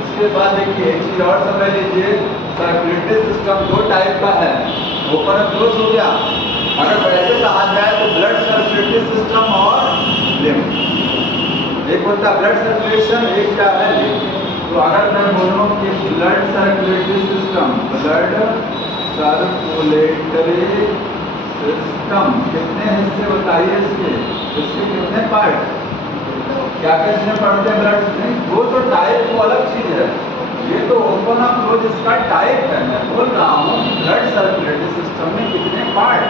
इसके बाद देखिए एक चीज और समझ लीजिए, सर्कुलेटरी सिस्टम दो टाइप का है, ओपन और क्लोज हो गया। अगर वैसे कहा जाए तो ब्लड सर्कुलेटरी सिस्टम और लिम्फ, एक होता है ब्लड सर्कुलेशन, एक क्या है लिम्फ। तो अगर मैं बोलूँ कि blood circulatory system, blood circulatory system कितने हिस्से बताइए इसके, इसके कितने पार्ट, क्या किसने पढ़ते हैं ब्लड नहीं, वो तो टाइप वो अलग चीज है, ये तो ओपन और क्लोज इसका टाइप है। मैं बोल रहा हूँ ब्लड सर्कुलेटरी सिस्टम में कितने पार्ट,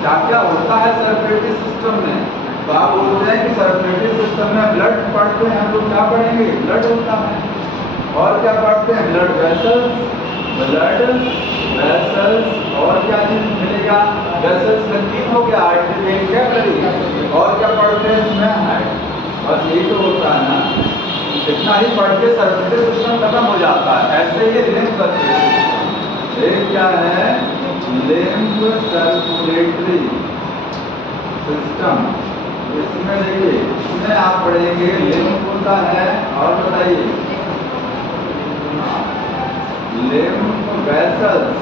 क्या क्या होता है सर्कुलेटरी सिस्टम में। तो आप बोलते हैं कि सर्कुलेटरी सिस्टम में ब्लड पढ़ते हैं, हम लोग क्या पढ़ेंगे, ब्लड होता है। और क्या पढ़ते हैं, ब्लड वेसल्स, ब्लड वेसल्स, और क्या चीज मिलेगा, वेसल्स में तीन हो गया, आर्टरी, क्या करेंगे, और क्या पढ़ते हैं इसमें, हार्ट। बस यही तो होता है ना, इतना ही पढ़ के सर्कुलेटरी सिस्टम खत्म हो जाता है। ऐसे ही लिम्फ सर्कुलेटरी सिस्टम, एक क्या है, लिम्फ सर्कुलेटरी सिस्टम। इसमें देखिए, इसमें आप पढ़ेंगे लिम्फ होता है, और बताइए लिम्फ वेसल्स,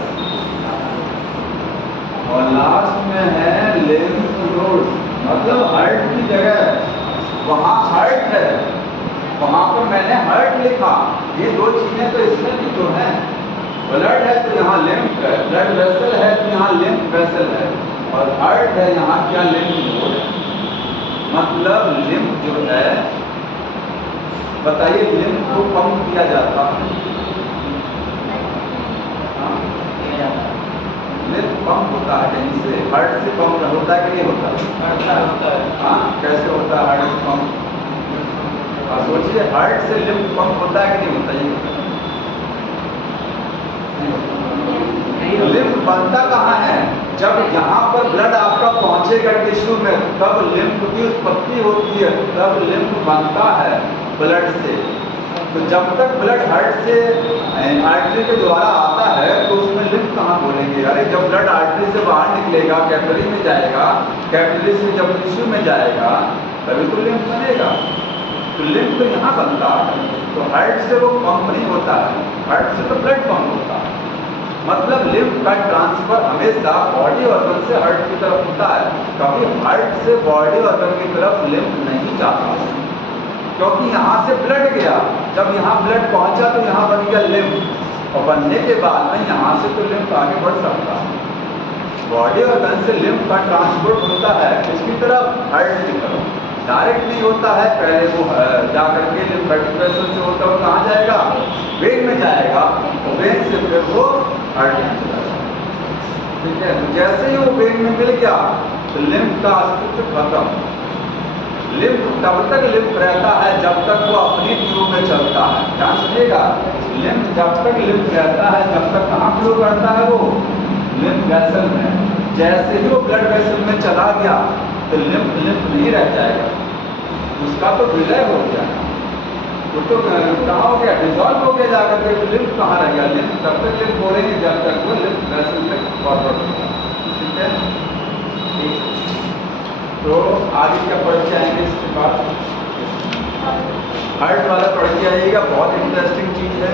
और लास्ट में है लिम्फ नोड्स। मतलब हार्ट की जगह वहाँ हार्ट है, वहाँ पर मैंने हार्ट लिखा। ये दो चीजें तो इसमें भी तो हैं, ब्लड है तो यहाँ लिम्फ है, ब्लड वेसल है तो यहाँ लिम्फ वेसल है, और हार्ट है यहाँ क्या, लिम्फ नोड है। मतलब लिम्फ जो है, बताइए लिम्फ को पंप किया जाता है, लिम्फ पंप होता है कहीं से, हार्ट से पंप होता है कि नहीं होता? हाँ, कैसे होता है हार्ट से पंप? आप सोचिए, हार्ट से लिम्फ पंप होता है कि नहीं होता? ये लिम्फ बनता कहाँ है? जब यहाँ पर ब्लड आपका पहुंचेगा टिश्यू में, तब लिम्फ की उत्पत्ति होती है, तब लिम्फ बनता है ब्लड से। तो जब तक ब्लड हार्ट से आर्टरी के द्वारा आता है तो उसमें लिम्फ कहाँ बोलेंगे? अरे जब ब्लड आर्टरी से बाहर निकलेगा, कैपिलरी में जाएगा, कैपिलरी से जब टिश्यू में जाएगा तभी तो लिम्फ बनेगा। तो लिम्फ तो यहाँ बनता है, तो हार्ट से वो पंप नहीं होता है, हार्ट से तो ब्लड पंप होता है। मतलब लिम्फ का ट्रांसफर हमेशा बॉडी ऑर्गन से हार्ट की तरफ होता है, कभी हार्ट से बॉडी ऑर्गन की तरफ लिम्फ नहीं जाता, क्योंकि यहाँ से ब्लड गया, जब यहाँ ब्लड पहुँचा तो यहाँ बन गया लिम्फ, और बनने के बाद में यहाँ से तो लिम्फ आगे बढ़ सकता है। बॉडी ऑर्गन से लिम्फ का ट्रांसपोर्ट होता है किसकी तरफ? हार्ट की तरफ। डायरेक्ट नहीं होता है, पहले वो जा करके लिम्फेटिक वेसल से होता हुआ कहाँ जाएगा? वेन में जाएगा, और वेन से फिर वो हार्ट में चला जाएगा। ठीक है, तो जैसे ही वो वेन में मिल गया तो लिम्फ का अस्तित्व खत्म। लिम्फ तब तक लिम्फ रहता है जब तक वो अपनी फ्लो में चलता है। ध्यान सुनिएगा, लिम्फ जब तक लिम्फ रहता है तब तक कहाँ फ्लो करता है? वो लिम्फ वेसल में। जैसे ही वो ब्लड वेसल में चला गया तो लिम्फ नहीं रह जाएगा, उसका तो विलय हो गया, वो तो कहाँ हो गया? डिजॉल्व हो गया जाकर के। लिम्फ कहाँ रह गया? लिम्फ तब तक लिम्फ बोलेंगे जब तक वो लिम्फ वेसल तक फॉरवर्ड होगा। ठीक है, तो आगे क्या पढ़ के आएंगे इसके बाद? हार्ट वाला पढ़ के आइएगा, बहुत इंटरेस्टिंग चीज़ है।